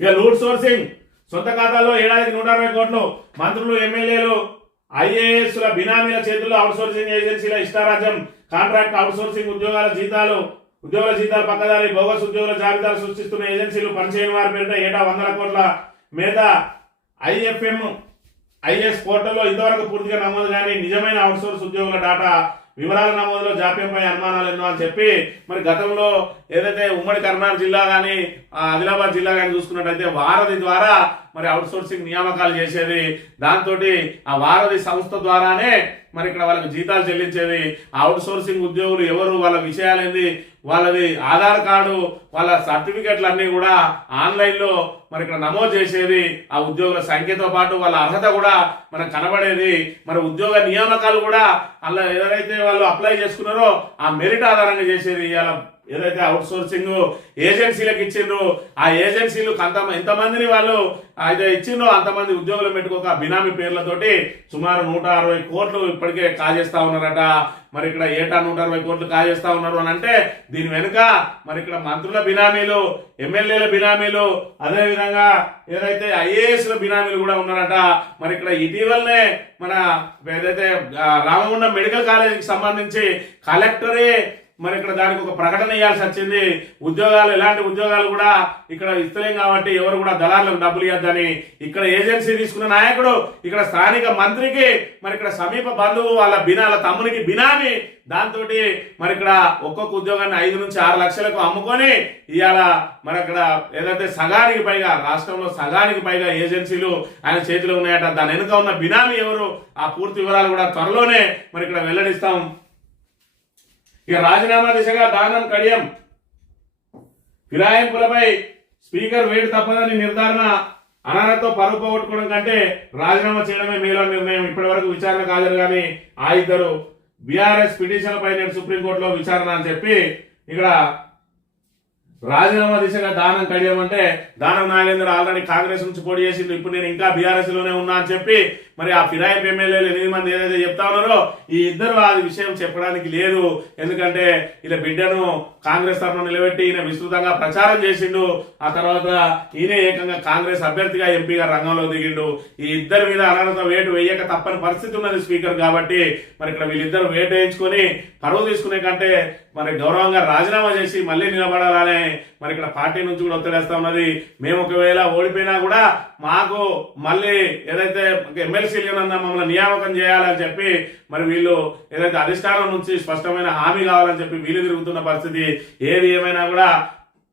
ఇక లూట్ సోర్సింగ్, సొంత ఖాతాల్లో ఏడాదికి 160 కోట్లు, మంత్రులు, ఎమ్మెల్యేలు, ఐఏఎస్ల బినామీల చేతుల్లో అవుట్సోర్సింగ్ ఏజెన్సీల ఇష్టారాజ్యం, కాంట్రాక్ట్ అవుట్సోర్సింగ్ ఉద్యోగుల జీతాలు పక్కదారి, బోగస్ ఉద్యోగుల జాబితాలు సృష్టిస్తున్న ఏజెన్సీలు పనిచేయని వారి పేరిట ఏటా 100 కోట్ల మీద ఐఎస్ పోర్టల్లో ఇంతవరకు పూర్తిగా నమోదు కానీ నిజమైన అవుట్సోర్స్ ఉద్యోగుల డాటా వివరాల నమోదులో జాప్యంపై అనుమానాలు ఎన్నో అని చెప్పి మరి గతంలో ఏదైతే ఉమ్మడి కర్నూలు జిల్లా కానీ ఆదిలాబాద్ జిల్లా కానీ చూసుకున్నట్టయితే వారధి ద్వారా మరి అవుట్సోర్సింగ్ నియామకాలు చేసేది. దాంతో ఆ వారధి సంస్థ ద్వారానే మరి ఇక్కడ వాళ్ళకి జీతాలు చెల్లించేది. ఆ అవుట్సోర్సింగ్ ఉద్యోగులు ఎవరు, వాళ్ళ విషయాలేంది, వాళ్ళది ఆధార్ కార్డు, వాళ్ళ సర్టిఫికెట్లు అన్ని కూడా ఆన్లైన్లో మరి ఇక్కడ నమోదు చేసేది. ఆ ఉద్యోగుల సంఖ్యతో పాటు వాళ్ళ అర్హత కూడా మనకు కనబడేది. మరి ఉద్యోగ నియామకాలు కూడా అలా ఏదైతే వాళ్ళు అప్లై చేసుకున్నారో ఆ మెరిట్ ఆధారంగా చేసేది. ఇలా ఏదైతే అవుట్ సోర్సింగ్ ఏజెన్సీలకు ఇచ్చిండ్రు ఆ ఏజెన్సీలు ఎంతమందిని వాళ్ళు అయితే ఇచ్చిండ్రో అంతమంది ఉద్యోగులు పెట్టుకోక బినామీ పేర్లతోటి సుమారు 160 కోట్లు ఇప్పటికే కాజేస్తా ఉన్నారట. మరి ఇక్కడ ఏటా 160 కోట్లు కాజేస్తా ఉన్నారు అని అంటే దీని వెనుక మరి ఇక్కడ మంత్రుల బినామీలు, ఎమ్మెల్యేల బినామీలు, అదే విధంగా ఏదైతే ఐఏఎస్ల బినామీలు కూడా ఉన్నారట. మరి ఇక్కడ ఇటీవలనే మన ఏదైతే రామగుండం మెడికల్ కాలేజీకి సంబంధించి కలెక్టరే మరి ఇక్కడ దానికి ఒక ప్రకటన ఇవ్వాల్సి వచ్చింది. ఉద్యోగాలు, ఎలాంటి ఉద్యోగాలు కూడా ఇక్కడ ఇస్తలేం కాబట్టి ఎవరు కూడా దళారులకు డబ్బులు ఇవ్వద్దని. ఇక్కడ ఏజెన్సీ తీసుకున్న నాయకుడు ఇక్కడ స్థానిక మంత్రికి మరి ఇక్కడ సమీప బంధువు వాళ్ళ తమ్మునికి బినామీ, దాంతో మరి ఇక్కడ ఒక్కొక్క ఉద్యోగాన్ని 5 నుంచి 6 లక్షలకు అమ్ముకొని ఇవాళ మరి అక్కడ ఏదైతే సగానికి పైగా, రాష్ట్రంలో సగానికి పైగా ఏజెన్సీలు ఆయన చేతిలో ఉన్నాయట. దాని వెనుక ఉన్న బినామీ ఎవరు, ఆ పూర్తి వివరాలు కూడా త్వరలోనే మరి ఇక్కడ వెల్లడిస్తాం. ఇక రాజీనామా దిశగా దానం కడియం, ఫిరాయింపులపై స్పీకర్ వేడి తప్పదని నిర్ధారణ, అనర్హతతో పరువు పోగొట్టుకోవడం కంటే రాజీనామా చేయడమే మేలైన నిర్ణయం. ఇప్పటి వరకు విచారణకు హాజరు కానీ ఆ ఇద్దరు బీఆర్ఎస్ పిటిషన్లపై నేడు సుప్రీంకోర్టులో విచారణ అని చెప్పి ఇక్కడ రాజీనామా దిశగా దానం కడియం అంటే దానం నాగేంద్ర ఆల్రెడీ కాంగ్రెస్ నుంచి పోటీ చేసిండు, ఇప్పుడు నేను ఇంకా బీఆర్ఎస్ లోనే ఉన్నా అని చెప్పి మరి ఆ ఫిరాయింపు ఎమ్మెల్యేలు 8 మంది ఏదైతే చెప్తా ఉన్నారో ఈ ఇద్దరు ఆ విషయం చెప్పడానికి లేదు. ఎందుకంటే ఇలా బిడ్డను కాంగ్రెస్ తరఫున నిలబెట్టి ఈయన విస్తృతంగా ప్రచారం చేసిండు. ఆ తర్వాత ఈయన ఏకంగా కాంగ్రెస్ అభ్యర్థిగా ఎంపీగా రంగంలో దిగిండు. ఈ ఇద్దరి మీద అనర్హత వేటు వేయక తప్పని పరిస్థితి ఉన్నది స్పీకర్ కాబట్టి మరి ఇక్కడ వీళ్ళిద్దరు వేటు వేయించుకొని పరువు తీసుకునే కంటే మరి గౌరవంగా రాజీనామా చేసి మళ్ళీ నిలబడాలని మరి ఇక్కడ పార్టీ నుంచి కూడా ఒత్తిడేస్తా ఉన్నది. మేము ఒకవేళ ఓడిపోయినా కూడా మాకు మళ్ళీ ఏదైతే ఎమ్మెల్సీలుగా మమ్మల్ని నియామకం చేయాలని చెప్పి మరి వీళ్ళు ఏదైతే అధిష్టానం నుంచి స్పష్టమైన హామీ కావాలని చెప్పి వీళ్ళు తిరుగుతున్న పరిస్థితి. ఏది ఏమైనా కూడా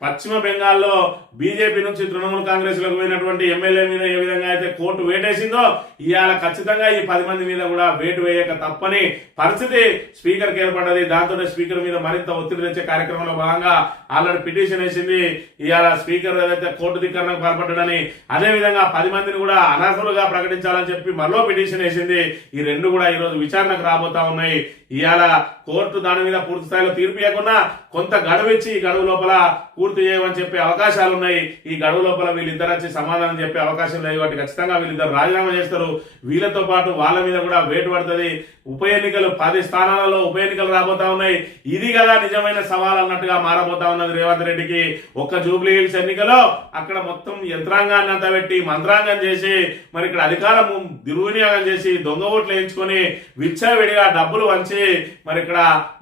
పశ్చిమ బెంగాల్లో బీజేపీ నుంచి తృణమూల్ కాంగ్రెస్ లకు పోయినటువంటి ఎమ్మెల్యే మీద ఏ విధంగా అయితే కోర్టు వేటేసిందో ఇవాళ ఖచ్చితంగా ఈ 10 మంది మీద కూడా వేటు వేయక తప్పని పరిస్థితి స్పీకర్ కి ఏర్పడ్డది. దాంతో స్పీకర్ మీద మరింత ఒత్తిడి తెచ్చే కార్యక్రమంలో భాగంగా ఆల్రెడీ పిటిషన్ వేసింది. ఇవాళ స్పీకర్ ఏదైతే కోర్టు ధిక్కరణకు పాల్పడ్డాడని అదే విధంగా 10 మందిని కూడా అనర్హులుగా ప్రకటించాలని చెప్పి మరో పిటిషన్ వేసింది. ఈ రెండు కూడా ఈ రోజు విచారణకు రాబోతా ఉన్నాయి. ఇవాళ కోర్టు దాని మీద పూర్తి స్థాయిలో తీర్పు ఇవ్వకుండా కొంత గడువు ఇచ్చి ఈ గడువు లోపల పూర్తి చేయమని చెప్పే అవకాశాలు ఉన్నాయి. ఈ గడువు లోపల వీళ్ళిద్దరు వచ్చి సమాధానం చెప్పే అవకాశం లేదు కాబట్టి ఖచ్చితంగా వీళ్ళిద్దరు రాజీనామా చేస్తారు. వీళ్ళతో పాటు వాళ్ళ మీద కూడా వేటు పడుతుంది. ఉప ఎన్నికలు 10 స్థానాలలో ఉప ఎన్నికలు రాబోతా ఉన్నాయి. ఇది కదా నిజమైన సవాల్ అన్నట్టుగా మారబోతా ఉన్నది రేవంత్ రెడ్డికి. ఒక్క జూబ్లీ హిల్స్ ఎన్నికలో అక్కడ మొత్తం యంత్రాంగాన్ని అంతా పెట్టి మంత్రాంగం చేసి మరి ఇక్కడ అధికారం దుర్వినియోగం చేసి దొంగ ఓట్లు వేయించుకొని విచ్చలవిడిగా డబ్బులు వంచి మరి ఇక్కడ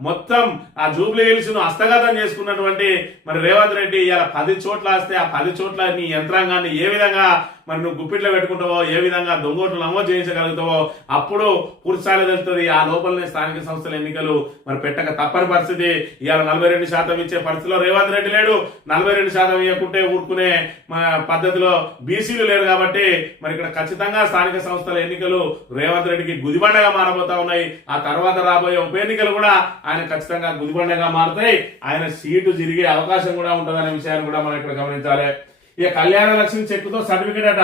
మొత్తం ఆ జూబ్లీ హిల్స్ ను హస్తగతం చేసుకున్నటువంటి మరి రేవంత్ రెడ్డి ఇలా 10 చోట్ల వస్తే ఆ 10 చోట్ల నీ యంత్రాంగాన్ని ఏ విధంగా మరి నువ్వు గుప్పిట్లో పెట్టుకుంటావో, ఏ విధంగా దొంగోట్లు నమోదు చేయించగలుగుతావో అప్పుడు పూర్తి స్థాయిలో తెలుస్తుంది. ఆ లోపలనే స్థానిక సంస్థల ఎన్నికలు మరి పెట్టక తప్పని పరిస్థితి. ఇవాళ 42% ఇచ్చే పరిస్థితిలో రేవంత్ రెడ్డి లేడు. 42% ఇవ్వకుంటే ఊరుకునే పద్ధతిలో బీసీలు లేరు కాబట్టి మరి ఇక్కడ ఖచ్చితంగా స్థానిక సంస్థల ఎన్నికలు రేవంత్ రెడ్డికి గుదిబండగా మారబోతా ఉన్నాయి. ఆ తర్వాత రాబోయే ఉప ఎన్నికలు కూడా ఆయన ఖచ్చితంగా గుదిబండగా మారుతాయి. ఆయన సీటు జరిగే అవకాశం కూడా ఉంటుందనే విషయాన్ని కూడా మనం ఇక్కడ గమనించాలి. ఇక కళ్యాణ లక్ష్మి చెక్కుతో సర్టిఫికేట్ అట.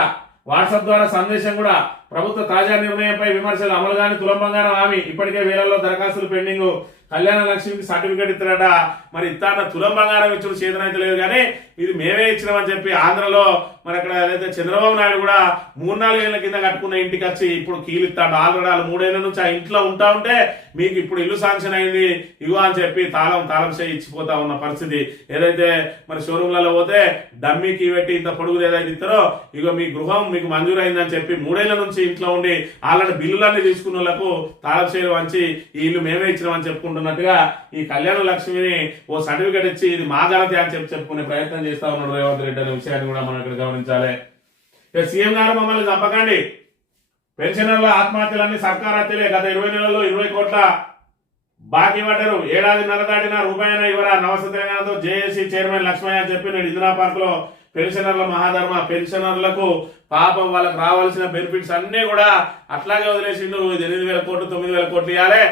వాట్సాప్ ద్వారా సందేశం కూడా. ప్రభుత్వ తాజా నిర్ణయంపై విమర్శలు. అమలు కాని తులం బంగారం హామీ. ఇప్పటికే వేలల్లో దరఖాస్తులు పెండింగ్. కళ్యాణ లక్ష్మికి సర్టిఫికేట్ ఇస్తారట. మరి ఇస్తాన తులం బంగారం ఇచ్చుడు చేతనైతే లేదు కానీ ఇది మేమే ఇచ్చినామని చెప్పి ఆంధ్రలో మరి అక్కడ ఏదైతే చంద్రబాబు నాయుడు కూడా 3-4 ఏళ్ల కింద కట్టుకున్న ఇంటికి వచ్చి ఇప్పుడు కీలిస్తాడు. ఆల్రెడీ 3 ఏళ్ల నుంచి ఆ ఇంట్లో ఉంటా ఉంటే మీకు ఇప్పుడు ఇల్లు శాంక్షన్ అయింది ఇగో అని చెప్పి తాళం చేయి ఇచ్చిపోతా ఉన్న పరిస్థితి. ఏదైతే మరి షోరూమ్లలో పోతే డమ్మీ కీ పెట్టి ఇంత పొడుగులు ఏదైతే ఇస్తారో ఇగో మీ గృహం మీకు మంజూరు అయిందని చెప్పి 3 ఏళ్ల నుంచి ఇంట్లో ఉండి ఆల్రెడీ బిల్లులన్నీ తీసుకున్న వాళ్ళకు తాళం చేయి వంచి ఈ ఇల్లు మేమే ఇచ్చినామని చెప్పుకుంటున్నట్టుగా ఈ కళ్యాణ లక్ష్మిని ఓ సర్టిఫికేట్ ఇచ్చి ఇది మా ఘనత అని చెప్పుకునే ప్రయత్నం చేస్తా ఉన్నాడు రేవంత్ రెడ్డి అనే విషయాన్ని కూడా మనం ఇక్కడ గమనించాలి. సీఎం గారు మమ్మల్ని చంపకండి, పెన్షనర్ల ఆత్మహత్యలన్నీ సర్కార్ హత్యలే. గత 20 నెలల్లో 20 కోట్ల బాకీ పడ్డారు. ఏడాదిన్నర దాటినా రూపాయన ఇవ్వరా. నమస్తే తెలంగాణతో జేఏసీ చైర్మన్ లక్ష్మయ్య అని చెప్పి నేడు ఇందిరా పార్క్ లో పెన్షనర్ల మహాధర్మ. పెన్షనర్లకు పాపం వాళ్ళకు రావాల్సిన బెనిఫిట్స్ అన్ని కూడా అట్లాగే వదిలేసిండు. 8,000 కోట్లు 9,000 కోట్లు ఇవ్వాలి.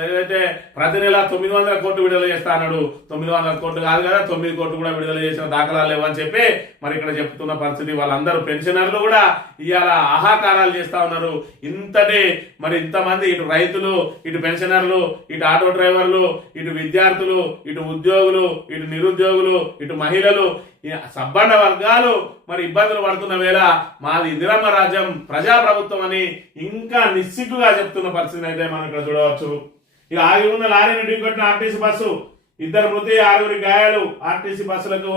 అయితే ప్రతి నెల 900 కోట్లు విడుదల చేస్తా అన్నాడు. 900 కోట్లు కాదు కదా 9 కోట్లు కూడా విడుదల చేసిన దాఖలాలు లేవని చెప్పి మరి ఇక్కడ చెప్తున్న పరిస్థితి. వాళ్ళందరూ పెన్షనర్లు కూడా ఇవాళ ఆహాకారాలు చేస్తా ఉన్నారు. ఇంతమంది ఇటు రైతులు, ఇటు పెన్షనర్లు, ఇటు ఆటో డ్రైవర్లు, ఇటు విద్యార్థులు, ఇటు ఉద్యోగులు, ఇటు నిరుద్యోగులు, ఇటు మహిళలు, సబ్బండ వర్గాలు మరి ఇబ్బందులు పడుతున్న వేళ మాది ఇందిరమ్మ రాజ్యం ప్రజాప్రభుత్వం అని ఇంకా నిస్సిగ్గుగా చెప్తున్న పరిస్థితిని అయితే మనం ఇక్కడ చూడవచ్చు. ఇక ఆగి ఉన్న లారీని ఢీకొట్టిన ఆర్టీసీ బస్సు. 2 మృతి 6 గాయాలు. ఆర్టీసీ బస్సులకు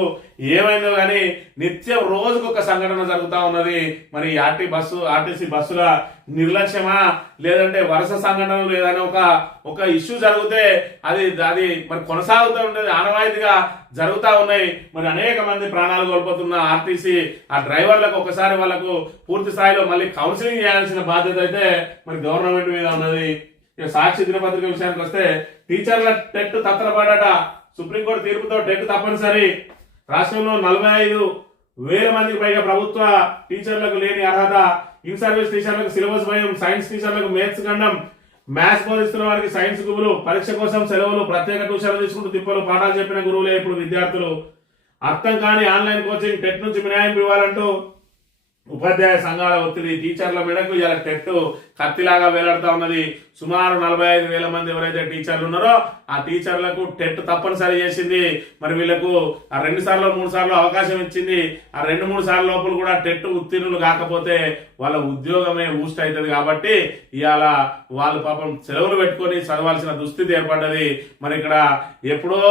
ఏమైందో కానీ నిత్యం రోజుకొక సంఘటన జరుగుతూ ఉన్నది. మరి ఆర్టీసీ బస్సుల నిర్లక్ష్యమా లేదంటే వరుస సంఘటనలు లేదని ఒక ఇష్యూ జరిగితే అది మరి కొనసాగుతూ ఉంటుంది. ఆనవాయితీగా జరుగుతూ ఉన్నాయి. మరి అనేక మంది ప్రాణాలు కోల్పోతున్న ఆర్టీసీ ఆ డ్రైవర్లకు ఒకసారి వాళ్ళకు పూర్తి స్థాయిలో మళ్ళీ కౌన్సిలింగ్ చేయాల్సిన బాధ్యత అయితే మరి గవర్నమెంట్ మీద ఉన్నది. ఇక సాక్షి దినపత్రిక విషయానికి వస్తే టీచర్ల టెట్ తత్తరపడట. సుప్రీంకోర్టు తీర్పుతో టెట్ తప్పనిసరి. రాష్ట్రంలో 45,000 మందికి పైగా ప్రభుత్వ టీచర్లకు లేని అర్హత. ఇన్ సర్వీస్ టీచర్లకు సిలబస్ భయం. సైన్స్ టీచర్లకు మేథ్స్ గండం. మ్యాథ్స్ బోధిస్తున్న వారికి సైన్స్ గురువులు. పరీక్ష కోసం సెలవులు. ప్రత్యేక ట్యూషన్లు తీసుకుంటూ తిప్పలు. పాఠాలు చెప్పిన గురువులే ఇప్పుడు విద్యార్థులు. అర్థం కాని ఆన్లైన్ కోచింగ్. టెట్ నుంచి మినహాయింపు ఇవ్వాలంటూ ఉపాధ్యాయ సంఘాల ఒత్తిడి. టీచర్ల మెడకు ఇలా టెట్ కత్తిలాగా వేలాడుతా ఉన్నది. సుమారు 45,000 మంది ఎవరైతే టీచర్లు ఉన్నారో ఆ టీచర్లకు టెట్ తప్పనిసరి చేసింది. మరి వీళ్లకు ఆ 2 సార్లు 3 సార్లు అవకాశం ఇచ్చింది. ఆ 2-3 సార్లు లోపల కూడా టెట్ ఉత్తీర్ణులు కాకపోతే వాళ్ళ ఉద్యోగమే ఊస్ట్ అవుతుంది. కాబట్టి ఇవాళ వాళ్ళు పాపం సెలవులు పెట్టుకొని చదవాల్సిన దుస్థితి ఏర్పడ్డది. మరి ఇక్కడ ఎప్పుడో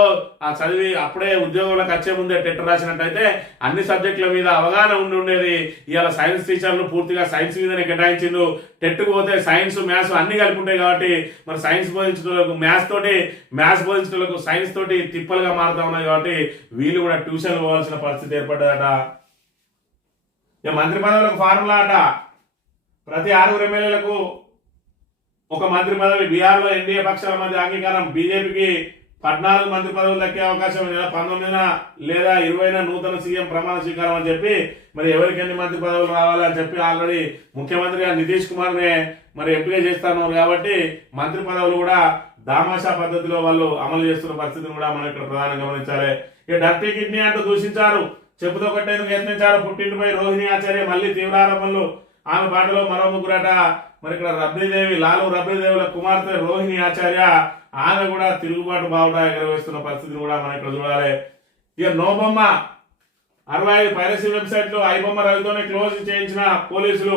ఆ చదివి అప్పుడే ఉద్యోగంలోకి వచ్చే ముందే టెట్ రాసినట్టయితే అన్ని సబ్జెక్టుల మీద అవగాహన ఉండేది. ఇవాళ సైన్స్ టీచర్లు పూర్తిగా సైన్స్ మీదనే కేటాయించిండు. టెట్కు పోతే సైన్స్ మ్యాథ్స్ అన్ని కలిపి ఉంటాయి కాబట్టి మరి సైన్స్ బోధించడానికి మ్యాథ్స్ బోధించడానికి సైన్స్ తోటి తిప్పలుగా మారుతా ఉన్నాయి. కాబట్టి వీళ్ళు కూడా ట్యూషన్ పోవాల్సిన పరిస్థితి ఏర్పడ్డదట. మంత్రి పదవులకు ఫార్ములా అట. ప్రతి 6 ఎమ్మెల్యేలకు ఒక మంత్రి పదవి. బీహార్ లో ఎన్డీఏ పక్షాల మధ్య అంగీకారం. బీజేపీకి 14 మంత్రి పదవులు దక్కే అవకాశం 19 లేదా 20 నూతన సీఎం ప్రమాణ స్వీకారం అని చెప్పి మరి ఎవరికి ఎన్ని మంత్రి పదవులు రావాలి అని చెప్పి ఆల్రెడీ ముఖ్యమంత్రిగా నితీష్ కుమార్ నే మరి ఎంపిక చేస్తున్నారు కాబట్టి మంత్రి పదవులు కూడా దామాషా పద్ధతిలో వాళ్ళు అమలు చేస్తున్న పరిస్థితిని కూడా మనం ఇక్కడ ప్రధానంగా గమనించాలి. ఇక డర్టీ కిడ్నీ అంటూ దూషించారు, చెప్పుతో కొట్టేందుకు యత్నించారు. పుట్టింటిపై రోహిణి ఆచార్య మళ్ళీ తీవ్ర ఆరోపణలు. ఆమె పాటలో మరో ముగ్గురట. మరి ఇక్కడ రబ్రీదేవి, లాలు రబ్రీదేవుల కుమార్తె రోహిణి ఆచార్య, ఆమె కూడా తిరుగుబాటు బావుట ఎగరవేస్తున్న పరిస్థితిని కూడా మనం ఇక్కడ చూడాలి. ఇక నోబొమ్మ 65 పైరసీ వెబ్సైట్లు ఐబొమ్మ రవితోనే క్లోజ్ చేయించిన పోలీసులు.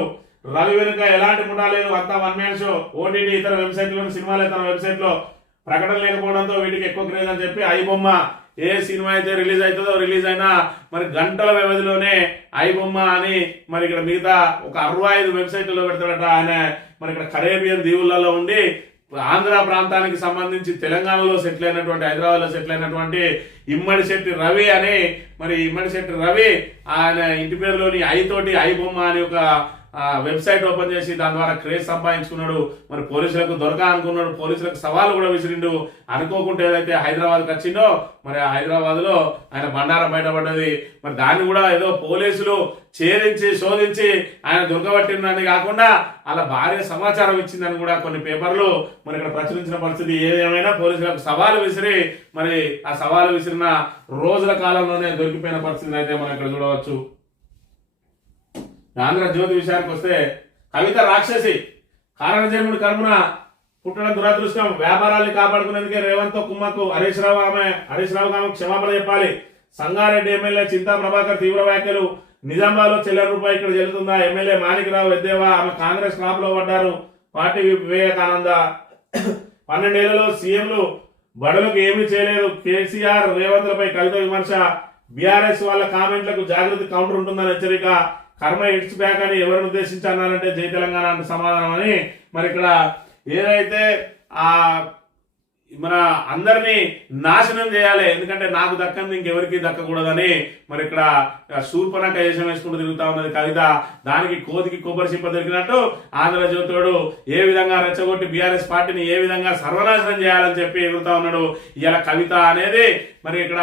రవి వెనుక ఎలాంటి ముఠా లేదు, అంతా వన్ మ్యాన్ షో. ఓటీటీ ఇతర వెబ్సైట్లను సినిమాలు తన వెబ్సైట్ లో ప్రకటన లేకపోవడంతో వీటికి ఎక్కువ క్రేజ్ అని చెప్పి ఐబొమ్మ ఏ సినిమా అయితే రిలీజ్ అవుతుందో రిలీజ్ అయినా మరి గంటల వ్యవధిలోనే ఐబొమ్మ అని మరి ఇక్కడ మిగతా ఒక 65 వెబ్సైట్లలో పెడతాడట ఆయన. మరి ఇక్కడ కరేబియన్ దీవులలో ఉండి ఆంధ్ర ప్రాంతానికి సంబంధించి తెలంగాణలో సెటిల్ అయినటువంటి, హైదరాబాద్ లో సెటిల్ అయినటువంటి ఇమ్మడిశెట్టి రవి అని, మరి ఇమ్మడిశెట్టి రవి ఆయన ఇంటి పేరులోని ఐతోటి ఐబొమ్మ అని ఒక వెబ్సైట్ ఓపెన్ చేసి దాని ద్వారా క్రేజ్ సంపాదించుకున్నాడు. మరి పోలీసులకు దొరక అనుకున్నాడు, పోలీసులకు సవాలు కూడా విసిరిండు. అనుకోకుండా ఏదైతే హైదరాబాద్కి వచ్చిండో మరి ఆ హైదరాబాద్ లో ఆయన బండారం బయటపడ్డది. మరి దాన్ని కూడా ఏదో పోలీసులు ఛేదించి శోధించి ఆయన దొరకబట్టిందని కాకుండా అలా భార్య సమాచారం ఇచ్చిందని కూడా కొన్ని పేపర్లు మరి ఇక్కడ ప్రచురించిన పరిస్థితి. ఏదేమైనా పోలీసులకు సవాలు విసిరి మరి ఆ సవాలు విసిరిన రోజుల కాలంలోనే దొరికిపోయిన పరిస్థితిని అయితే మనం ఇక్కడ చూడవచ్చు. ఆంధ్రజ్యోతి విషయానికి వస్తే కవిత రాక్షసి, కారణజన్ముడి కర్మన పుట్టడం దురదృష్టం, వ్యాపారాన్ని కాపాడుకునేందుకే రేవంత్ తో కుమ్మక్కు, హరీష్ రావు ఆమె క్షమాపణ చెప్పాలి. సంగారెడ్డి ఎమ్మెల్యే చింతా ప్రభాకర్ తీవ్ర వ్యాఖ్యలు. నిజామాబాద్లో చెల్లెల రూపాయి ఇక్కడ చెల్లుతుందా? ఎమ్మెల్యే మాణిక్రావు ఎద్దేవా ఆమె కాంగ్రెస్ క్రాప్ లో పడ్డారు. పార్టీ వివేకానంద 12 ఏళ్లలో సీఎంలు బడులకు ఏమీ చేయలేదు. కేసీఆర్ రేవంత్లపై కవిత విమర్శ. బీఆర్ఎస్ వాళ్ళ కామెంట్లకు జాగృతి కౌంటర్ ఉంటుందని హెచ్చరిక. కర్మ ఇట్స్ బ్యాక్ అని ఎవరిని ఉద్దేశించి అన్నారంటే జై తెలంగాణ అంటే సమాధానం అని. మరి ఇక్కడ ఏదైతే ఆ మన అందరినీ నాశనం చేయాలి, ఎందుకంటే నాకు దక్కంది ఇంకెవరికి దక్కకూడదని మరి ఇక్కడ శూర్పణఖ వేషం వేసుకుంటూ తిరుగుతా ఉన్నది కవిత. దానికి కోతికి కొబ్బరి చిప్ప దొరికినట్టు ఆంధ్రజ్యోతుడు ఏ విధంగా రెచ్చగొట్టి బీఆర్ఎస్ పార్టీని ఏ విధంగా సర్వనాశనం చేయాలని చెప్పి ఎగురుతా ఉన్నాడు. ఇలా కవిత అనేది మరి ఇక్కడ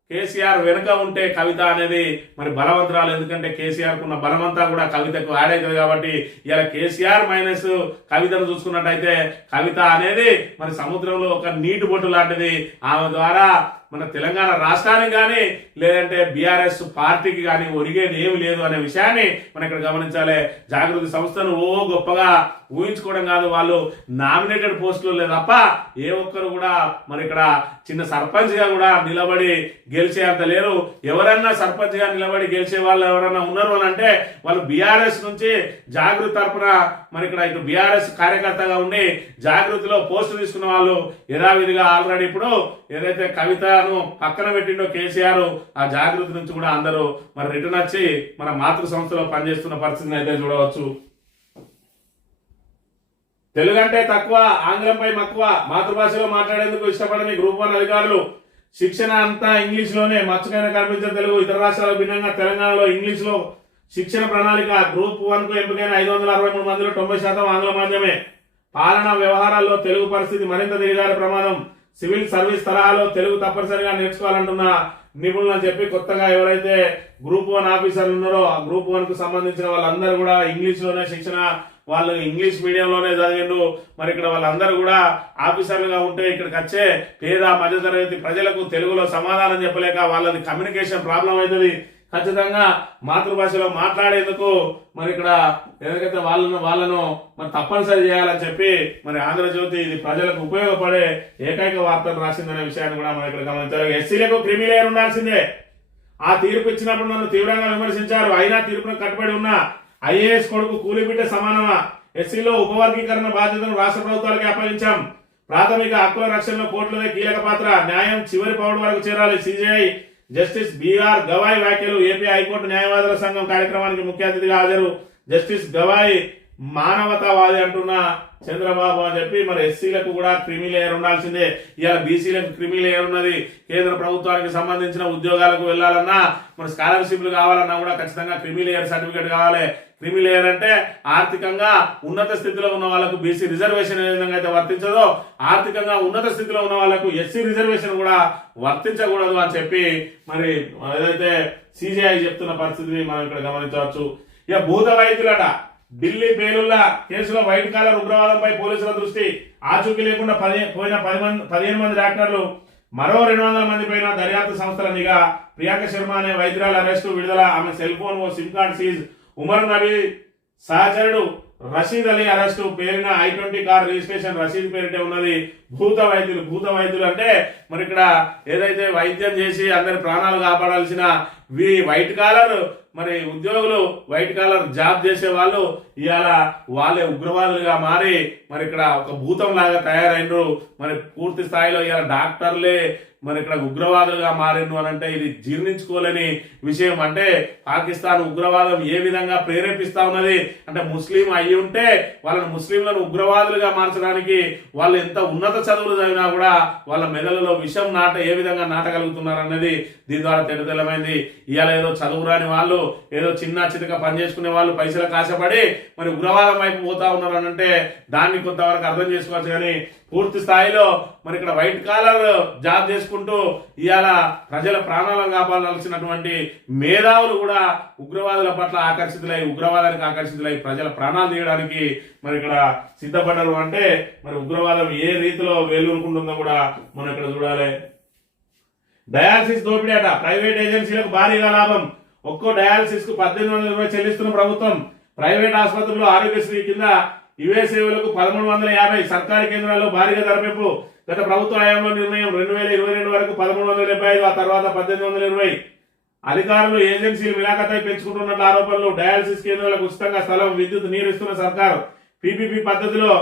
కేసీఆర్ వెనుక ఉంటే కవిత అనేది మరి బలవంతురాలు, ఎందుకంటే కేసీఆర్ కున్న బలమంతా కూడా కవితకు యాడ్ అవుతుంది. కాబట్టి ఇలా కేసీఆర్ మైనస్ కవితను చూసుకున్నట్టయితే కవిత అనేది మరి సముద్రంలో ఒక నీటి బొట్టు లాంటిది. ఆమె ద్వారా మన తెలంగాణ రాష్ట్రానికి కానీ లేదంటే బీఆర్ఎస్ పార్టీకి కానీ ఒరిగేది ఏమి లేదు అనే విషయాన్ని మనం ఇక్కడ గమనించాలి. జాగృతి సంస్థను గొప్పగా ఊహించుకోవడం కాదు, వాళ్ళు నామినేటెడ్ పోస్టులు లేదు తప్ప ఏ ఒక్కరు కూడా మరి ఇక్కడ చిన్న సర్పంచ్ గా కూడా నిలబడి గెలిచే అంత లేరు. ఎవరన్నా సర్పంచ్ గా నిలబడి గెలిచే వాళ్ళు ఎవరన్నా ఉన్నారు అని అంటే వాళ్ళు బీఆర్ఎస్ నుంచి జాగృతి తరఫున మరి ఇక్కడ ఇటు బీఆర్ఎస్ కార్యకర్తగా ఉండి జాగృతిలో పోస్టు తీసుకున్న వాళ్ళు యథావిధిగా ఆల్రెడీ ఇప్పుడు ఏదైతే కవితను పక్కన పెట్టిండో కేసీఆర్, ఆ జాగృతి నుంచి కూడా అందరూ మరి రిటర్న్ వచ్చి మన మాతృ సంస్థలో పనిచేస్తున్న పరిస్థితిని అయితే చూడవచ్చు. తెలుగు అంటే తక్కువ, ఆంగ్లంపై మక్కువ, మాతృభాషలో మాట్లాడేందుకు ఇష్టపడని గ్రూప్ 1 అధికారులు. శిక్షణ అంతా ఇంగ్లీష్ లోనే, మచ్చుకైనా కనిపించే తెలుగు. ఇతర రాష్ట్రాలకు భిన్నంగా తెలంగాణలో ఇంగ్లీష్ లో శిక్షణ ప్రణాళిక. గ్రూప్ 1 కు ఎంపికైన 563 మందిలో 90% ఆంగ్ల మాధ్యమే. పాలనా వ్యవహారాల్లో తెలుగు పరిస్థితి మరింత దిగజారే ప్రమాదం. సివిల్ సర్వీస్ తరహాలో తెలుగు తప్పనిసరిగా నేర్చుకోవాలంటున్న నిపుణులు అని చెప్పి కొత్తగా ఎవరైతే గ్రూప్ 1 ఆఫీసర్లు ఉన్నారో ఆ గ్రూప్ 1 కు సంబంధించిన వాళ్ళందరూ కూడా ఇంగ్లీష్ లోనే శిక్షణ, వాళ్ళు ఇంగ్లీష్ మీడియంలోనే చదివిండు. మరి ఇక్కడ వాళ్ళందరూ కూడా ఆఫీసర్లుగా ఉంటే ఇక్కడికి వచ్చే పేద మధ్యతరగతి ప్రజలకు తెలుగులో సమాధానం చెప్పలేక వాళ్ళది కమ్యూనికేషన్ ప్రాబ్లం అవుతుంది. ఖచ్చితంగా మాతృభాషలో మాట్లాడేందుకు మరి ఇక్కడ ఏదైతే వాళ్ళను మరి తప్పనిసరి చేయాలని చెప్పి మరి ఆంధ్రజ్యోతి ఇది ప్రజలకు ఉపయోగపడే ఏకైక వార్తలు రాసిందనే విషయాన్ని కూడా మనం ఇక్కడ గమనించాలి. ఎస్సీలకు క్రిమి లేయర్ ఉండాల్సిందే. ఆ తీర్పు ఇచ్చినప్పుడు నన్ను తీవ్రంగా విమర్శించారు. అయినా తీర్పును కట్టుబడి ఉన్న ఐఏఎస్ కొడుకు కూలిబిడ్డ సమానమా? ఎస్సీలో ఉపవర్గీకరణ బాధ్యతను రాష్ట్ర ప్రభుత్వాలకి అప్పగించాం. ప్రాథమిక హక్కుల రక్షణలో కోర్టులదే కీలక పాత్ర. న్యాయం చివరి పౌడు వరకు చేరాలి. సిజేఐ జస్టిస్ బిఆర్ గవాయ్ వ్యాఖ్యలు. ఏపీ హైకోర్టు న్యాయవాదుల సంఘం కార్యక్రమానికి ముఖ్య అతిథిగా హాజరు. జస్టిస్ గవాయ్ మానవతావాది అంటున్న చంద్రబాబు అని చెప్పి మరి ఎస్సీలకు కూడా క్రిమి లేయర్ ఉండాల్సిందే, ఇవాళ బీసీలకు క్రిమి లేయర్ ఉన్నది. కేంద్ర ప్రభుత్వానికి సంబంధించిన ఉద్యోగాలకు వెళ్ళాలన్నా మన స్కాలర్షిప్లు కావాలన్నా కూడా ఖచ్చితంగా క్రిమి లేయర్ సర్టిఫికేట్ కావాలి. క్రిమి లేయర్ అంటే ఆర్థికంగా ఉన్నత స్థితిలో ఉన్న వాళ్ళకు బీసీ రిజర్వేషన్ ఏ విధంగా అయితే వర్తించదో ఆర్థికంగా ఉన్నత స్థితిలో ఉన్న వాళ్ళకు ఎస్సీ రిజర్వేషన్ కూడా వర్తించకూడదు అని చెప్పి మరి ఏదైతే సిజేఐ చెప్తున్న పరిస్థితిని మనం ఇక్కడ గమనించవచ్చు. ఇక భూత వైద్యులట ఢిల్లీ పేలుళ్ల కేసులో వైట్ కాలర్ ఉగ్రవాదంపై పోలీసుల దృష్టి, ఆచూకీ లేకుండా పోయిన 15 మంది డాక్టర్లు, మరో 200 మంది పైన దర్యాప్తు సంస్థల నిఘా. ప్రియాంక శర్మ అనే వైద్యురాల అరెస్టు, విడుదల, ఆమె సెల్ ఫోన్ ఓ SIM card seize. Umar Nabi సహచరుడు రషీద్ అలీ అరెస్టు, పేరిన I-20 కార్ రిజిస్ట్రేషన్ రషీద్ పేరిటే ఉన్నది. భూత వైద్యులు అంటే మరి ఇక్కడ ఏదైతే వైద్యం చేసి అందరి ప్రాణాలు కాపాడాల్సిన వైట్ కాలర్ మరి ఉద్యోగులు, వైట్ కాలర్ జాబ్ చేసే వాళ్ళు ఇవాళ వాళ్ళే ఉగ్రవాదులుగా మారి మరి ఇక్కడ ఒక భూతం లాగా తయారైనరు. మరి పూర్తి స్థాయిలో ఇవాళ డాక్టర్లే మరి ఇక్కడ ఉగ్రవాదులుగా మారిండ్రు అని అంటే ఇది జీర్ణించుకోలేని విషయం. అంటే పాకిస్తాన్ ఉగ్రవాదం ఏ విధంగా ప్రేరేపిస్తా ఉన్నది అంటే ముస్లిం అయ్యి ఉంటే వాళ్ళని ముస్లింలను ఉగ్రవాదులుగా మార్చడానికి వాళ్ళు ఎంత ఉన్నత చదువులు చదివినా కూడా వాళ్ళ మెదడులో విషం ఏ విధంగా నాటగలుగుతున్నారు అన్నది దీని ద్వారా తెల్లమైంది. ఇవాళ ఏదో చదువు రాని వాళ్ళు, ఏదో చిన్న చితక పని చేసుకునే వాళ్ళు పైసలకు ఆశపడి మరి ఉగ్రవాదం వైపు పోతా ఉన్నారు అని అంటే దాన్ని కొంతవరకు అర్థం చేసుకోవచ్చు. కానీ పూర్తి స్థాయిలో మరి ఇక్కడ వైట్ కాలర్ జాబ్ చేసుకుంటూ ఇవాళ ప్రజల ప్రాణాలను కాపాడాల్సినటువంటి మేధావులు కూడా ఉగ్రవాదుల పట్ల ఉగ్రవాదానికి ఆకర్షితులై ప్రజల ప్రాణాలు తీయడానికి మరి ఇక్కడ సిద్ధపడ్డారు. అంటే మరి ఉగ్రవాదం ఏ రీతిలో వేలుకుంటుందో కూడా మనం ఇక్కడ చూడాలి. డయాలసిస్ దోపిడీ అట, ప్రైవేట్ ఏజెన్సీలకు భారీగా లాభం. ఒక్కో డయాలసిస్ కు 1820 చెల్లిస్తున్న ప్రభుత్వం. ప్రైవేట్ ఆసుపత్రుల్లో ఆరోగ్యశ్రీ కింద ఇవే సేవలకు 1350, సర్కారీ కేంద్రాల్లో భారీగా ధర పెంపు. గత ప్రభుత్వ హయాంలో నిర్ణయం 2022 వరకు 1375, ఆ తర్వాత 1820. అధికారులు ఏజెన్సీలు మిలాఖతై పెంచుకుంటున్నట్లు ఆరోపణలు. డయాలసిస్ కేంద్రాలకు ఉచితంగా స్థలం, విద్యుత్, నీరు ఇస్తున్న సర్కారు. పీపీపీ పద్ధతిలో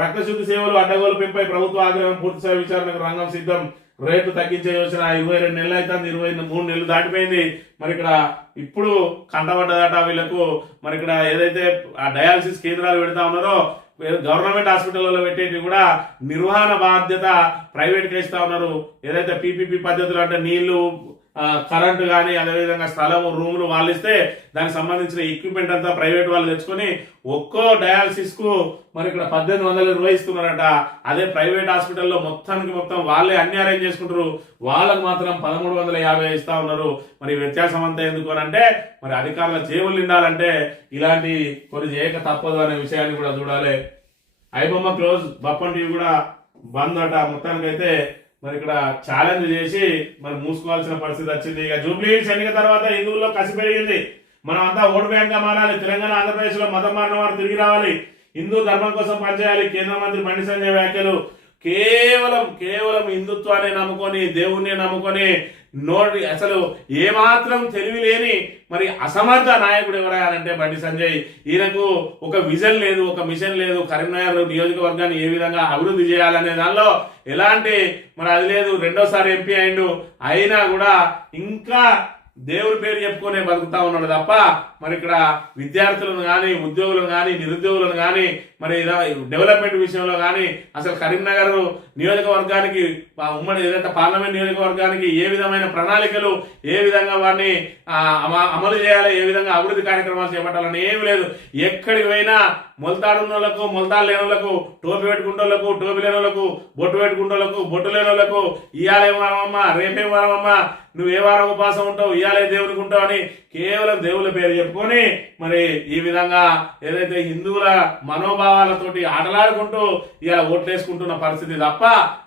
రక్తశుద్ధి సేవలు అడ్డగోలు పెంపై ప్రభుత్వ ఆగ్రహం. పూర్తిస్థాయి విచారణకు రంగం సిద్ధం. రేట్లు తగ్గించే యోచన 22 నెలలు అవుతుంది, 23 నెలలు దాటిపోయింది. మరి ఇక్కడ ఇప్పుడు కంటపడ్డదట వీళ్ళకు. మరి ఇక్కడ ఏదైతే ఆ డయాలసిస్ కేంద్రాలు పెడతా ఉన్నారో గవర్నమెంట్ హాస్పిటల్లో పెట్టేటి కూడా నిర్వహణ బాధ్యత ప్రైవేట్కి ఇస్తా ఉన్నారు. ఏదైతే పీపీపీ పద్ధతులు అంటే నీళ్లు, కరెంటు కానీ అదేవిధంగా స్థలము, రూములు వాళ్ళు ఇస్తే దానికి సంబంధించిన ఎక్విప్మెంట్ అంతా ప్రైవేట్ వాళ్ళు తెచ్చుకొని ఒక్కో డయాలసిస్ కు మరి ఇక్కడ 1820 ఇస్తున్నారట. అదే ప్రైవేట్ హాస్పిటల్లో మొత్తం వాళ్ళే అన్ని అరేంజ్ చేసుకుంటారు, వాళ్ళకు మాత్రం 1350 ఇస్తా ఉన్నారు. మరి వ్యత్యాసం అంతా ఎందుకు అని అంటే మరి అధికారుల జేబులు నిండాలంటే ఇలాంటి కొన్ని చేయక తప్పదు అనే విషయాన్ని కూడా చూడాలి. ఐబొమ్మ క్లోజ్, బప్పన్ టీవీ కూడా బంద్ అట. మొత్తానికైతే మరి ఇక్కడ ఛాలెంజ్ చేసి మరి మూసుకోవాల్సిన పరిస్థితి వచ్చింది. ఇక జూబ్లీ ఎన్నిక తర్వాత హిందువుల్లో కసి పెరిగింది. మనం అంతా ఓటు బ్యాంక్ గా మారాలి. తెలంగాణ, ఆంధ్రప్రదేశ్ లో మతం మారిన వారు తిరిగి రావాలి. హిందూ ధర్మం కోసం పనిచేయాలి. కేంద్ర మంత్రి బండి సంజయ్ వ్యాఖ్యలు కేవలం హిందుత్వాన్ని నమ్ముకొని, దేవుణ్ణి నమ్ముకొని అసలు ఏమాత్రం తెలివి లేని మరి అసమర్థ నాయకుడు ఎవరాయాలంటే బండి సంజయ్. ఈయనకు ఒక విజన్ లేదు, ఒక మిషన్ లేదు. కరీంనగర్ నియోజకవర్గాన్ని ఏ విధంగా అభివృద్ధి చేయాలనే దానిలో ఎలాంటి మరి అది లేదు. రెండోసారి ఎంపీ అయిండు, అయినా కూడా ఇంకా దేవుడి పేరు చెప్పుకునే బతుకుతా ఉన్నాడు తప్ప మరి ఇక్కడ విద్యార్థులను కానీ, ఉద్యోగులను కానీ, నిరుద్యోగులను కానీ, మరి డెవలప్మెంట్ విషయంలో కానీ అసలు కరీంనగర్ నియోజకవర్గానికి, ఉమ్మడి ఏదైతే పార్లమెంట్ నియోజకవర్గానికి ఏ విధమైన ప్రణాళికలు, ఏ విధంగా వారిని అమలు చేయాలి, ఏ విధంగా అభివృద్ధి కార్యక్రమాలు చేపట్టాలని ఏమి లేదు. ఎక్కడికి పోయినా మొలతాడున్న వాళ్ళకు, మొలతాడు లేని వాళ్ళకు, టోపీ పెట్టుకుంటోళ్లకు, టోపీ లేని వాళ్ళకు, బొట్టు పెట్టుకుంటోళ్లకు, బొట్టు లేని వాళ్ళకు ఇయాలే వారమమ్మా, రేపే వారమమ్మా, నువ్వు ఏ వారం ఉపాసం ఉంటావు, ఇయాలే దేవునికి ఉంటావు అని కేవలం దేవుళ్ళ పేరు చెప్పుకొని మరి ఈ విధంగా ఏదైతే హిందువుల మనోభావాలతోటి ఆటలాడుకుంటూ ఇలా ఓట్లేసుకుంటున్న పరిస్థితి తప్ప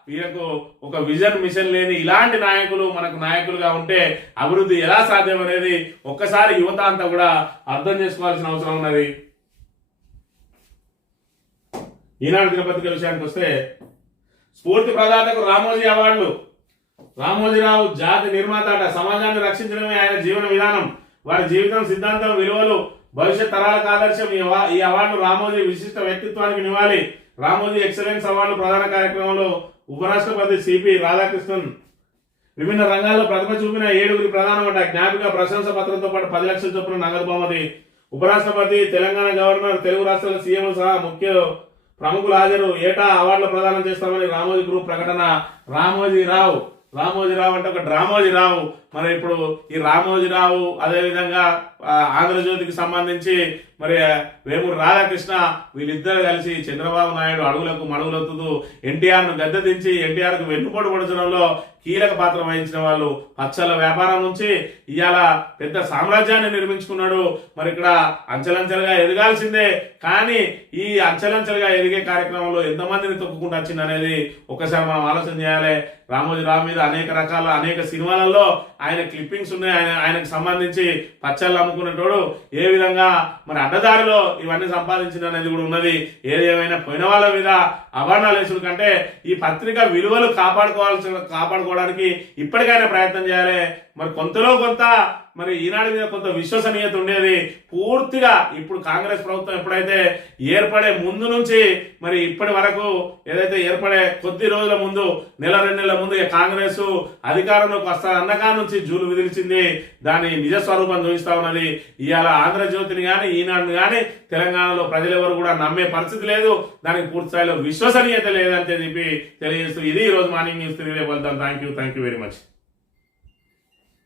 వీళ్ళకు ఒక విజన్, మిషన్ లేని ఇలాంటి నాయకులు మనకు నాయకులుగా ఉంటే అభివృద్ధి ఎలా సాధ్యం అనేది ఒక్కసారి యువత అంతా కూడా అర్థం చేసుకోవాల్సిన అవసరం ఉన్నది. ఈనాడు దినపత్రిక విషయానికి వస్తే స్ఫూర్తి ప్రదాతకు రామోజీ అవార్డులు. రామోజీరావు జాతి నిర్మాత అట. సమాజాన్ని రక్షించడమే ఆయన జీవన విధానం. వారి జీవితం, సిద్ధాంతం, విలువలు భవిష్యత్ తరాలకు ఆదర్శం. ఈ అవార్డు రామోజీ విశిష్ట వ్యక్తిత్వానికి నివాళి. రామోజీ ఎక్సలెన్స్ అవార్డు ప్రధాన కార్యక్రమంలో ఉపరాష్ట్రపతి సిపి రాధాకృష్ణన్ విభిన్న రంగాల్లో ప్రతిభ చూపిన 7గురి ప్రధానమట. జ్ఞాపిక, ప్రశంస పత్రంతో పాటు 10 లక్షల చొప్పున నగదు బహుమతి. ఉపరాష్ట్రపతి, తెలంగాణ గవర్నర్, తెలుగు రాష్ట్రాల సీఎం సహా ముఖ్య ప్రముఖులు హాజరు. ఏటా అవార్డులు ప్రదానం చేస్తామని రామోజీ గ్రూప్ ప్రకటన. రామోజీరావు అంటే ఒక డ్రామోజీరావు. మరి ఇప్పుడు ఈ రామోజీరావు అదేవిధంగా ఆంధ్రజ్యోతికి సంబంధించి మరి వేమూరు రాధాకృష్ణ వీళ్ళిద్దరు కలిసి చంద్రబాబు నాయుడు అడుగులకు మడుగులొత్తుతూ ఎన్టీఆర్ను గద్దె దించి ఎన్టీఆర్కు వెన్నుపోటు పొడచడంలో కీలక పాత్ర వహించిన వాళ్ళు. పచ్చళ్ళ వ్యాపారం నుంచి ఇవాళ పెద్ద సామ్రాజ్యాన్ని నిర్మించుకున్నాడు. మరి ఇక్కడ అంచెలంచెలుగా ఎదగాల్సిందే, కానీ ఈ అంచెలంచెలుగా ఎదిగే కార్యక్రమంలో ఎంతమందిని తొక్కుకుంటూ వచ్చింది అనేది ఒకసారి మనం ఆలోచన చేయాలి. రామోజీరావు మీద అనేక సినిమాలలో ఆయన క్లిప్పింగ్స్ ఉన్నాయి. ఆయనకు సంబంధించి పచ్చళ్ళు అమ్ముకునేటోడు ఏ విధంగా మరి అడ్డదారిలో ఇవన్నీ సంపాదించింది అనేది కూడా ఉన్నది. ఏది ఏమైనా పోయిన వాళ్ళ మీద అవార్డులు వేసుడు కంటే ఈ పత్రిక విలువలు కాపాడుకోవడానికి ఇప్పటికైనా ప్రయత్నం చేయాలి. మరి కొంతలో కొంత మరి ఈనాడు మీద కొంత విశ్వసనీయత ఉండేది. పూర్తిగా ఇప్పుడు కాంగ్రెస్ ప్రభుత్వం ఎప్పుడైతే ఏర్పడే ముందు నుంచి మరి ఇప్పటి వరకు ఏదైతే ఏర్పడే కొద్ది రోజుల ముందు, నెల 2 నెలల ముందు కాంగ్రెస్ అధికారంలోకి వస్తా అన్నకా నుంచి జూలు విదిలిచింది. దాని నిజ స్వరూపం చూపిస్తా ఉన్నది. ఇవాళ ఆంధ్రజ్యోతిని కానీ ఈనాడుని కానీ తెలంగాణలో ప్రజలెవరు కూడా నమ్మే పరిస్థితి లేదు. దానికి పూర్తి స్థాయిలో విశ్వసనీయత లేదని చెప్పి తెలియజేస్తూ ఇది ఈ రోజు మార్నింగ్ న్యూస్ 3 వెళ్తాం. Thank you very much.